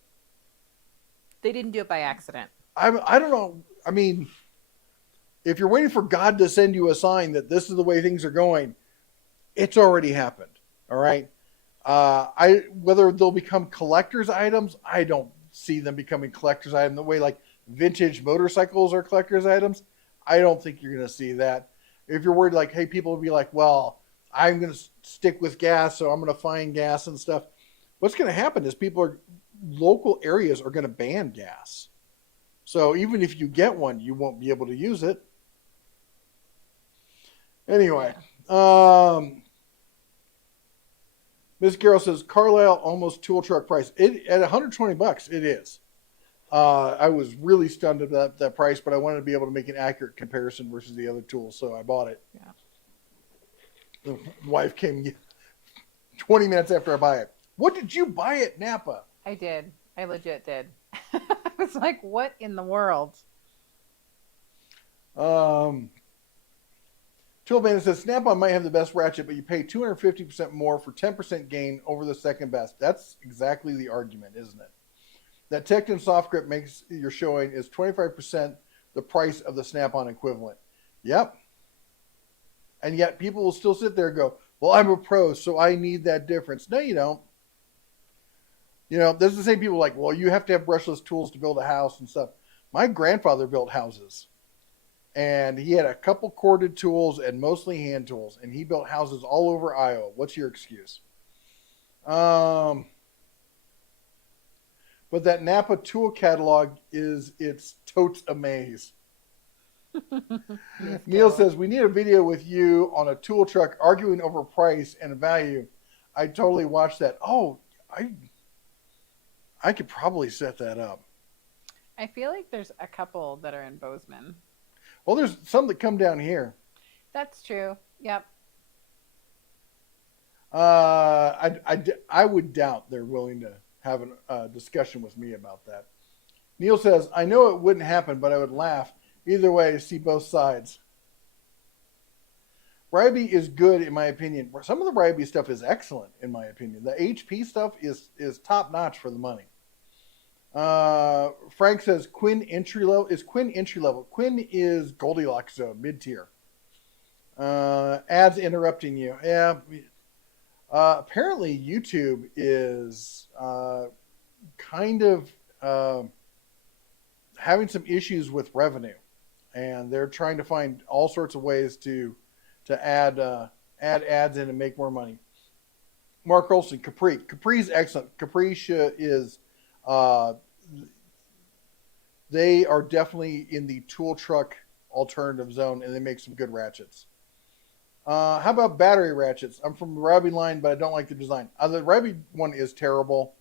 They didn't do it by accident. I don't know. I mean, if you're waiting for God to send you a sign that this is the way things are going, it's already happened. All right. Whether they'll become collector's items, I don't see them becoming collector's items the way like vintage motorcycles are collector's items. I don't think you're going to see that. If you're worried, like, hey, people will be like, well, I'm going to stick with gas, so I'm going to find gas and stuff. What's going to happen is local areas are going to ban gas. So even if you get one, you won't be able to use it. Anyway, Ms. Carroll says Carlisle almost tool truck price. At $120, it is. I was really stunned at that price, but I wanted to be able to make an accurate comparison versus the other tools, so I bought it. Yeah. The wife came 20 minutes after I buy it. What did you buy at Napa? I did. I legit did. I was like, what in the world? Tool Bandit says Snap-on might have the best ratchet, but you pay 250% more for 10% gain over the second best. That's exactly the argument, isn't it? That Tecton soft grip makes you're showing is 25% the price of the Snap-on equivalent. Yep. And yet people will still sit there and go, well, I'm a pro, so I need that difference. No, you don't. You know, there's the same people like, well, you have to have brushless tools to build a house and stuff. My grandfather built houses. And he had a couple corded tools and mostly hand tools. And he built houses all over Iowa. What's your excuse? But that Napa tool catalog it's totes a maze. Neil says, we need a video with you on a tool truck arguing over price and value. I totally watched that. Oh, I could probably set that up. I feel like there's a couple that are in Bozeman. Well, there's some that come down here. That's true. Yep. I would doubt they're willing to have a discussion with me about that. Neil says, I know it wouldn't happen, but I would laugh either way to see both sides. Rybee is good, in my opinion. Some of the Rybee stuff is excellent, in my opinion. The HP stuff is top notch for the money. Frank says Quinn entry level. Is Quinn entry level? Quinn is Goldilocks zone, mid tier. Ads interrupting you. Yeah. Apparently YouTube is kind of having some issues with revenue, and they're trying to find all sorts of ways to add ads in and make more money. Mark Olson, Capri. Capri's excellent. Capri is they are definitely in the tool truck alternative zone, and they make some good ratchets. How about battery ratchets? I'm from the Rybee line, but I don't like the design. The Rybee one is terrible.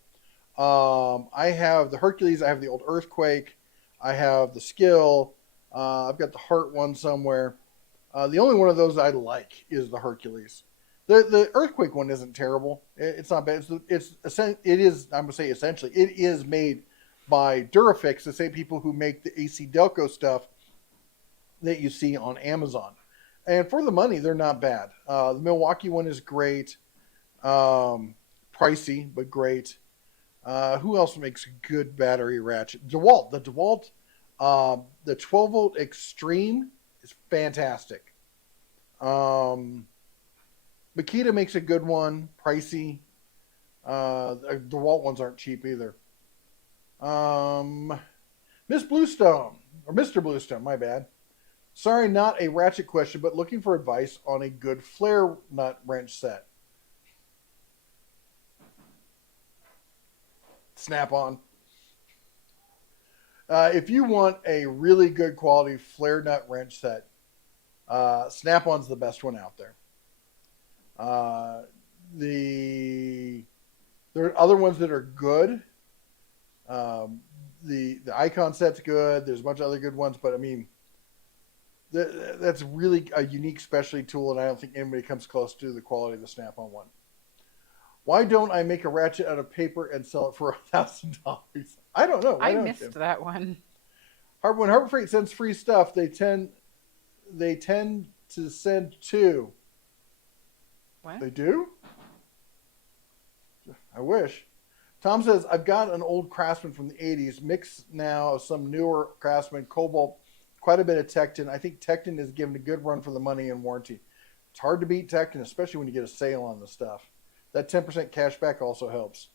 I have the Hercules. I have the old Earthquake. I have the Skill. I've got the Heart one somewhere. The only one of those I like is the Hercules. The Earthquake one isn't terrible. It's not bad. It is. I'm gonna say essentially, it is made by Durafix, the same people who make the AC Delco stuff that you see on Amazon. And for the money, they're not bad. The Milwaukee one is great. Pricey, but great. Who else makes a good battery ratchet? DeWalt. The DeWalt, the 12 volt Extreme is fantastic. Makita makes a good one. Pricey. The DeWalt ones aren't cheap either. Miss Bluestone, or Mr. Bluestone, my bad. Sorry, not a ratchet question, but looking for advice on a good flare nut wrench set. Snap-on. If you want a really good quality flare nut wrench set, Snap-on's the best one out there. There are other ones that are good. The Icon set's good. There's a bunch of other good ones, but I mean, that's really a unique specialty tool, and I don't think anybody comes close to the quality of the Snap-on one. Why don't I make a ratchet out of paper and sell it for $1,000? I don't know. I missed that one. When Harbor Freight sends free stuff, they tend to send two. What? They do? I wish. Tom says, I've got an old Craftsman from the 80s, mix now of some newer Craftsman, Cobalt, quite a bit of Tecton. I think Tecton is given a good run for the money and warranty. It's hard to beat Tecton, especially when you get a sale on the stuff. That 10% cash back also helps.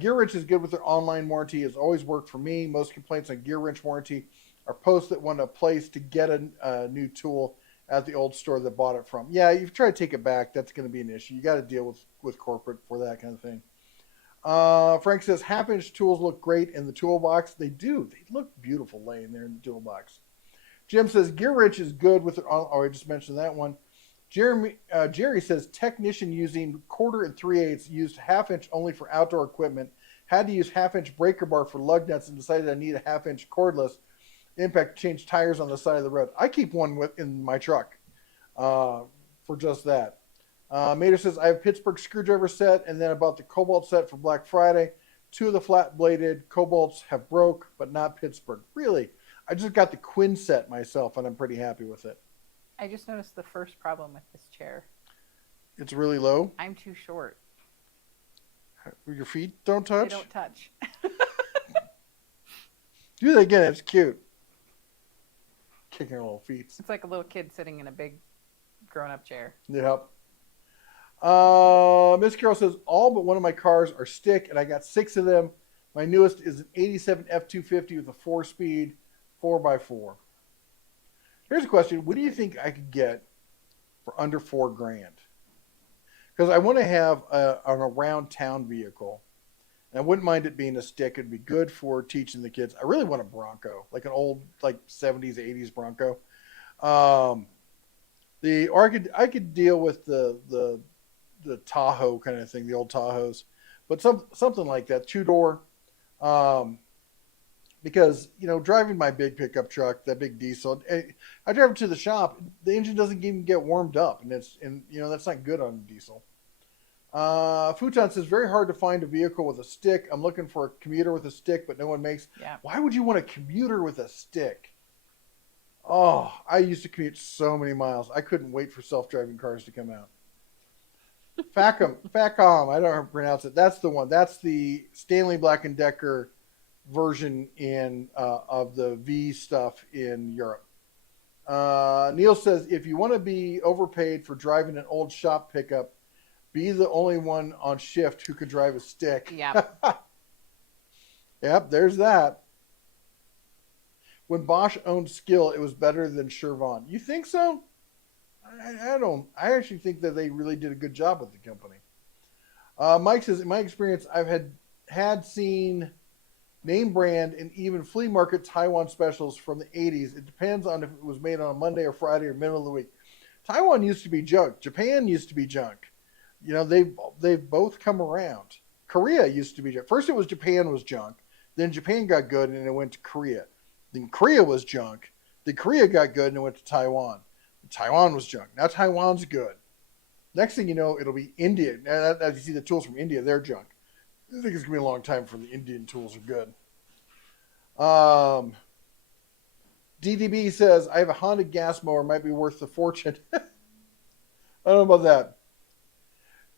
Gear Wrench is good with their online warranty. It's always worked for me. Most complaints on Gear Wrench warranty are posts that want a place to get a new tool at the old store that bought it from. Yeah, if you try to take it back, that's going to be an issue. You got to deal with corporate for that kind of thing. Frank says, half-inch tools look great in the toolbox. They do. They look beautiful laying there in the toolbox. Jim says, Gear Wrench is good with their... Oh, I just mentioned that one. Jerry says, technician using 1/4 and 3/8 used half-inch only for outdoor equipment. Had to use half-inch breaker bar for lug nuts and decided I need a half-inch cordless impact to change tires on the side of the road. I keep one in my truck for just that. Mater says, I have Pittsburgh screwdriver set, and then I bought the Cobalt set for Black Friday. 2 of the flat-bladed Cobalts have broke, but not Pittsburgh. Really? I just got the Quinn set myself, and I'm pretty happy with it. I just noticed the first problem with this chair. It's really low? I'm too short. Your feet don't touch? They don't touch. Do that again. It's cute. Kicking her little feet. It's like a little kid sitting in a big grown-up chair. Yep. Miss Carol says, all but one of my cars are stick, and I got 6 of them. My newest is an 87 F-250 with a 4-speed 4x4. Here's a question. What do you think I could get for under $4,000? Because I want to have an around-town vehicle. And I wouldn't mind it being a stick. It'd be good for teaching the kids. I really want a Bronco, like an old, like 70s, 80s Bronco. Or I could deal with the Tahoe kind of thing, the old Tahoes, but something like that, 2-door. Because driving my big pickup truck, that big diesel, I drive it to the shop. The engine doesn't even get warmed up, and that's not good on a diesel. Futon says, very hard to find a vehicle with a stick. I'm looking for a commuter with a stick, but no one makes. Yeah. Why would you want a commuter with a stick? Oh, I used to commute so many miles. I couldn't wait for self-driving cars to come out. Facom, I don't know how to pronounce it. That's the one. That's the Stanley Black & Decker version of the V stuff in Europe. Neil says, if you want to be overpaid for driving an old shop pickup, be the only one on shift who could drive a stick. Yep. Yep, there's that. When Bosch owned Skill, it was better than Chervon. You think so? I don't. I actually think that they really did a good job with the company. Mike says, in my experience, I've had seen name brand and even flea market Taiwan specials from the 80s. It depends on if it was made on a Monday or Friday or middle of the week. Taiwan used to be junk. Japan used to be junk. They've both come around. Korea used to be junk. First it was Japan was junk. Then Japan got good and it went to Korea. Then Korea was junk. Then Korea got good and it went to Taiwan. Taiwan was junk. Now Taiwan's good. Next thing you know, it'll be India. As you see the tools from India, they're junk. I think it's going to be a long time for the Indian tools are good. DDB says, I have a Honda gas mower. Might be worth the fortune. I don't know about that.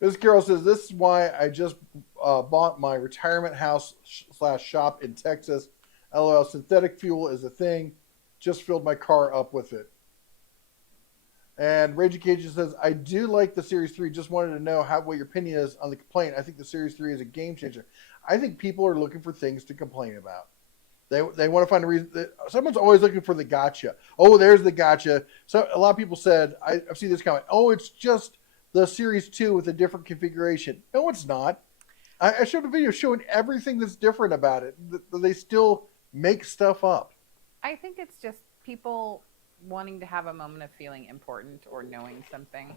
This Carol says, this is why I just bought my retirement house / shop in Texas. LOL, synthetic fuel is a thing. Just filled my car up with it. And Rage Occasion says, I do like the Series 3. Just wanted to know what your opinion is on the complaint. I think the Series 3 is a game changer. I think people are looking for things to complain about. They want to find a reason. Someone's always looking for the gotcha. Oh, there's the gotcha. So a lot of people said, I've seen this comment, oh, it's just the Series 2 with a different configuration. No, it's not. I showed a video showing everything that's different about it. They still make stuff up. I think it's just people wanting to have a moment of feeling important or knowing something.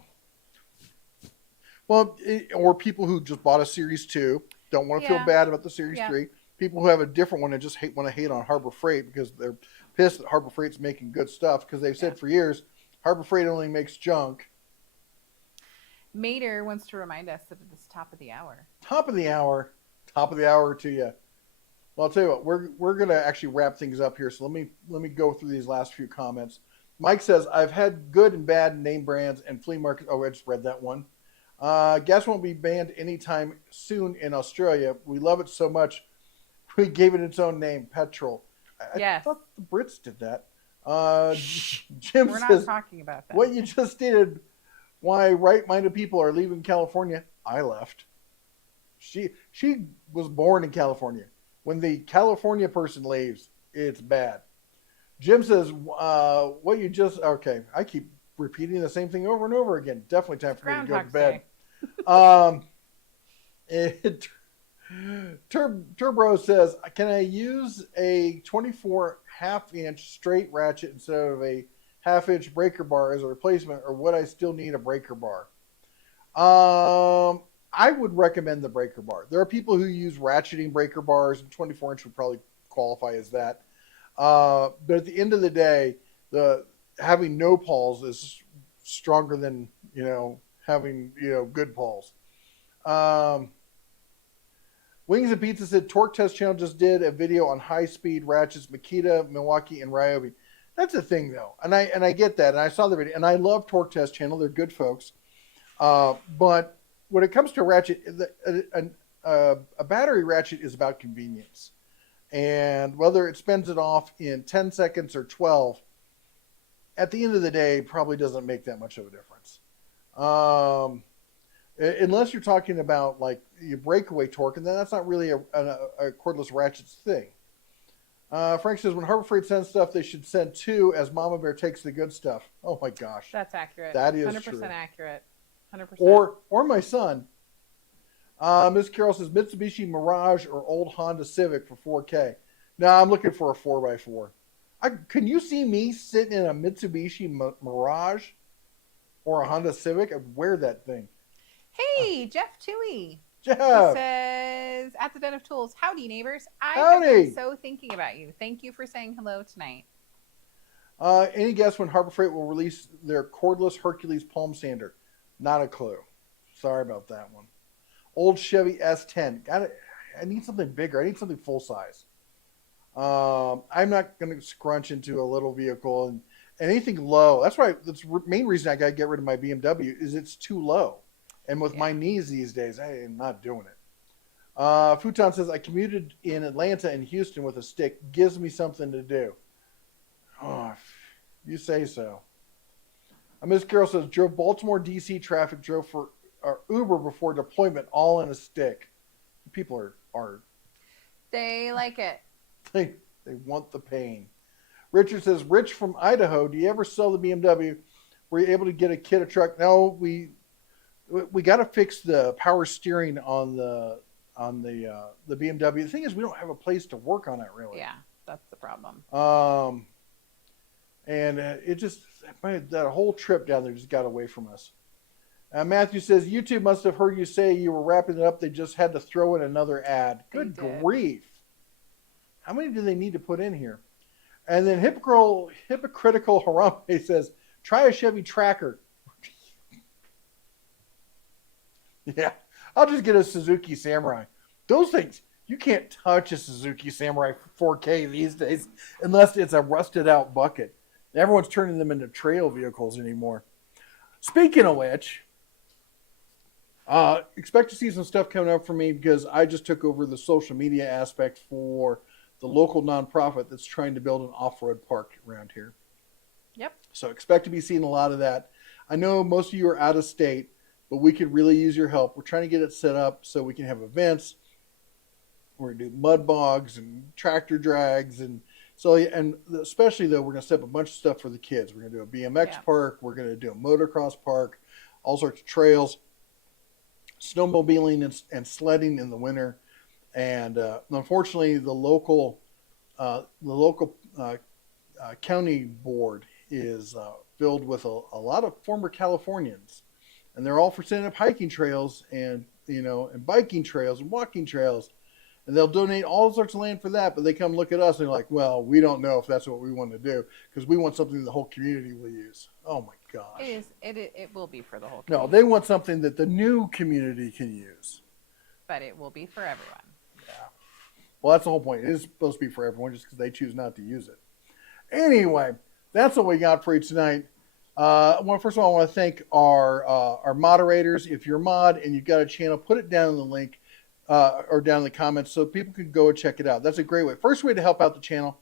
Well, or people who just bought a Series 2, don't want to feel bad about the Series 3. People who have a different one and just want to hate on Harbor Freight because they're pissed that Harbor Freight's making good stuff because they've said for years, Harbor Freight only makes junk. Mater wants to remind us that it's top of the hour. Top of the hour to you. Well, I'll tell you what, we're going to actually wrap things up here. So let me go through these last few comments. Mike says, I've had good and bad name brands and flea markets. Oh, I just read that one. Gas won't be banned anytime soon in Australia. We love it so much. We gave it its own name, Petrol. I thought the Brits did that. Jim We're says, not talking about that. What you just stated, why right-minded people are leaving California. I left. She was born in California. When the California person leaves, it's bad. Jim says, what you just... Okay, I keep repeating the same thing over and over again. Definitely time for me to go to bed. Turbo says, can I use a 24 half-inch straight ratchet instead of a half-inch breaker bar as a replacement, or would I still need a breaker bar? I would recommend the breaker bar. There are people who use ratcheting breaker bars, and 24-inch would probably qualify as that. But at the end of the day, the having no pawls is stronger than having good pawls. Wings and Pizza said Torque Test Channel just did a video on high speed ratchets, Makita, Milwaukee, and Ryobi. That's a thing though, and I get that, and I saw the video, and I love Torque Test Channel. They're good folks, but when it comes to a ratchet, a battery ratchet is about convenience, and whether it spends it off in 10 seconds or 12, at the end of the day, probably doesn't make that much of a difference. Unless you're talking about like your breakaway torque, and then that's not really a cordless ratchet thing. Frank says, when Harbor Freight sends stuff, they should send 2 as Mama Bear takes the good stuff. Oh my gosh. That's accurate. That is 100% true. accurate. 100%. Or my son. Miss Carol says, Mitsubishi Mirage or old Honda Civic for 4K. No, I'm looking for a 4x4. Can you see me sitting in a Mitsubishi Mirage or a Honda Civic? I'd wear that thing. Hey, Jeff Toohey. Jeff. He says, at the Den of Tools, howdy, neighbors. I have been so thinking about you. Thank you for saying hello tonight. Any guess when Harbor Freight will release their cordless Hercules palm sander? Not a clue. Sorry about that one. Old Chevy S10. I need something bigger. I need something full size. I'm not going to scrunch into a little vehicle and anything low. That's the main reason I got to get rid of my BMW is it's too low. And with my knees these days, I am not doing it. Futon says, I commuted in Atlanta and Houston with a stick. Gives me something to do. Oh, you say so. Miss Carol says, drove Baltimore, D.C. traffic, drove for Uber before deployment, all in a stick. People are they like it. They want the pain. Richard says, Rich from Idaho, do you ever sell the BMW? Were you able to get a kit a truck? No, we got to fix the power steering on the BMW. The thing is, we don't have a place to work on it really. Yeah, that's the problem. And it just that whole trip down there just got away from us. Matthew says, YouTube must have heard you say you were wrapping it up. They just had to throw in another ad. Good grief. How many do they need to put in here? And then hypocritical Harambe says, try a Chevy Tracker. Yeah, I'll just get a Suzuki Samurai. Those things, you can't touch a Suzuki Samurai 4K these days unless it's a rusted out bucket. Everyone's turning them into trail vehicles anymore. Speaking of which, expect to see some stuff coming up for me because I just took over the social media aspect for the local nonprofit that's trying to build an off-road park around here. Yep. So expect to be seeing a lot of that. I know most of you are out of state, but we could really use your help. We're trying to get it set up so we can have events. We're going to do mud bogs and tractor drags. And especially though, we're going to set up a bunch of stuff for the kids. We're going to do a BMX park. We're going to do a motocross park, all sorts of trails, snowmobiling and sledding in the winter. And unfortunately, the local county board is filled with a lot of former Californians. And they're all for setting up hiking trails and biking trails and walking trails. And they'll donate all sorts of land for that, but they come look at us and they're like, well, we don't know if that's what we want to do because we want something the whole community will use. Oh my gosh. It will be for the whole community. No, they want something that the new community can use. But it will be for everyone. Yeah. Well, that's the whole point. It is supposed to be for everyone just because they choose not to use it. Anyway, that's what we got for you tonight. First of all, I want to thank our moderators. If you're a mod and you've got a channel, put it down in the link or down in the comments so people can go and check it out. That's a great way. First way to help out the channel,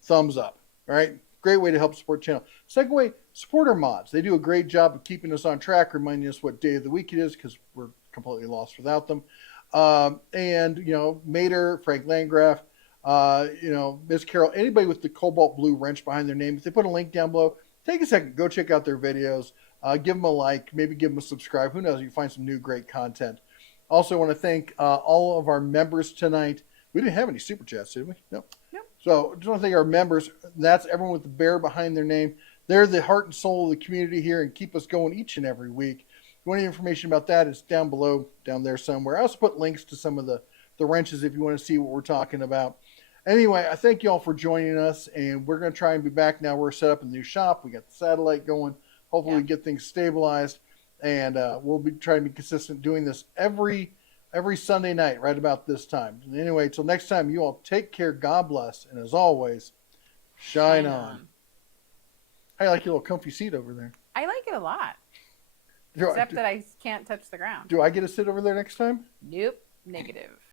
thumbs up. All right? Great way to help support the channel. Second way, support our mods. They do a great job of keeping us on track, reminding us what day of the week it is because we're completely lost without them. Mater, Frank Landgraf, Miss Carol, anybody with the cobalt blue wrench behind their name, if they put a link down below, take a second, go check out their videos, give them a like, maybe give them a subscribe. Who knows? You can find some new great content. Also, I want to thank all of our members tonight. We didn't have any super chats, did we? No. Nope. So just want to thank our members. That's everyone with the bear behind their name. They're the heart and soul of the community here and keep us going each and every week. you want any information about that, it's down below, down there somewhere. I also put links to some of the wrenches if you want to see what we're talking about. Anyway, I thank you all for joining us, and we're going to try and be back now. We're set up in the new shop. We got the satellite going. Hopefully, we get things stabilized, and we'll be trying to be consistent doing this every Sunday night, right about this time. And anyway, till next time, you all take care. God bless, and as always, shine on. I like your little comfy seat over there. I like it a lot. Except that I can't touch the ground. Do I get to sit over there next time? Nope. Negative.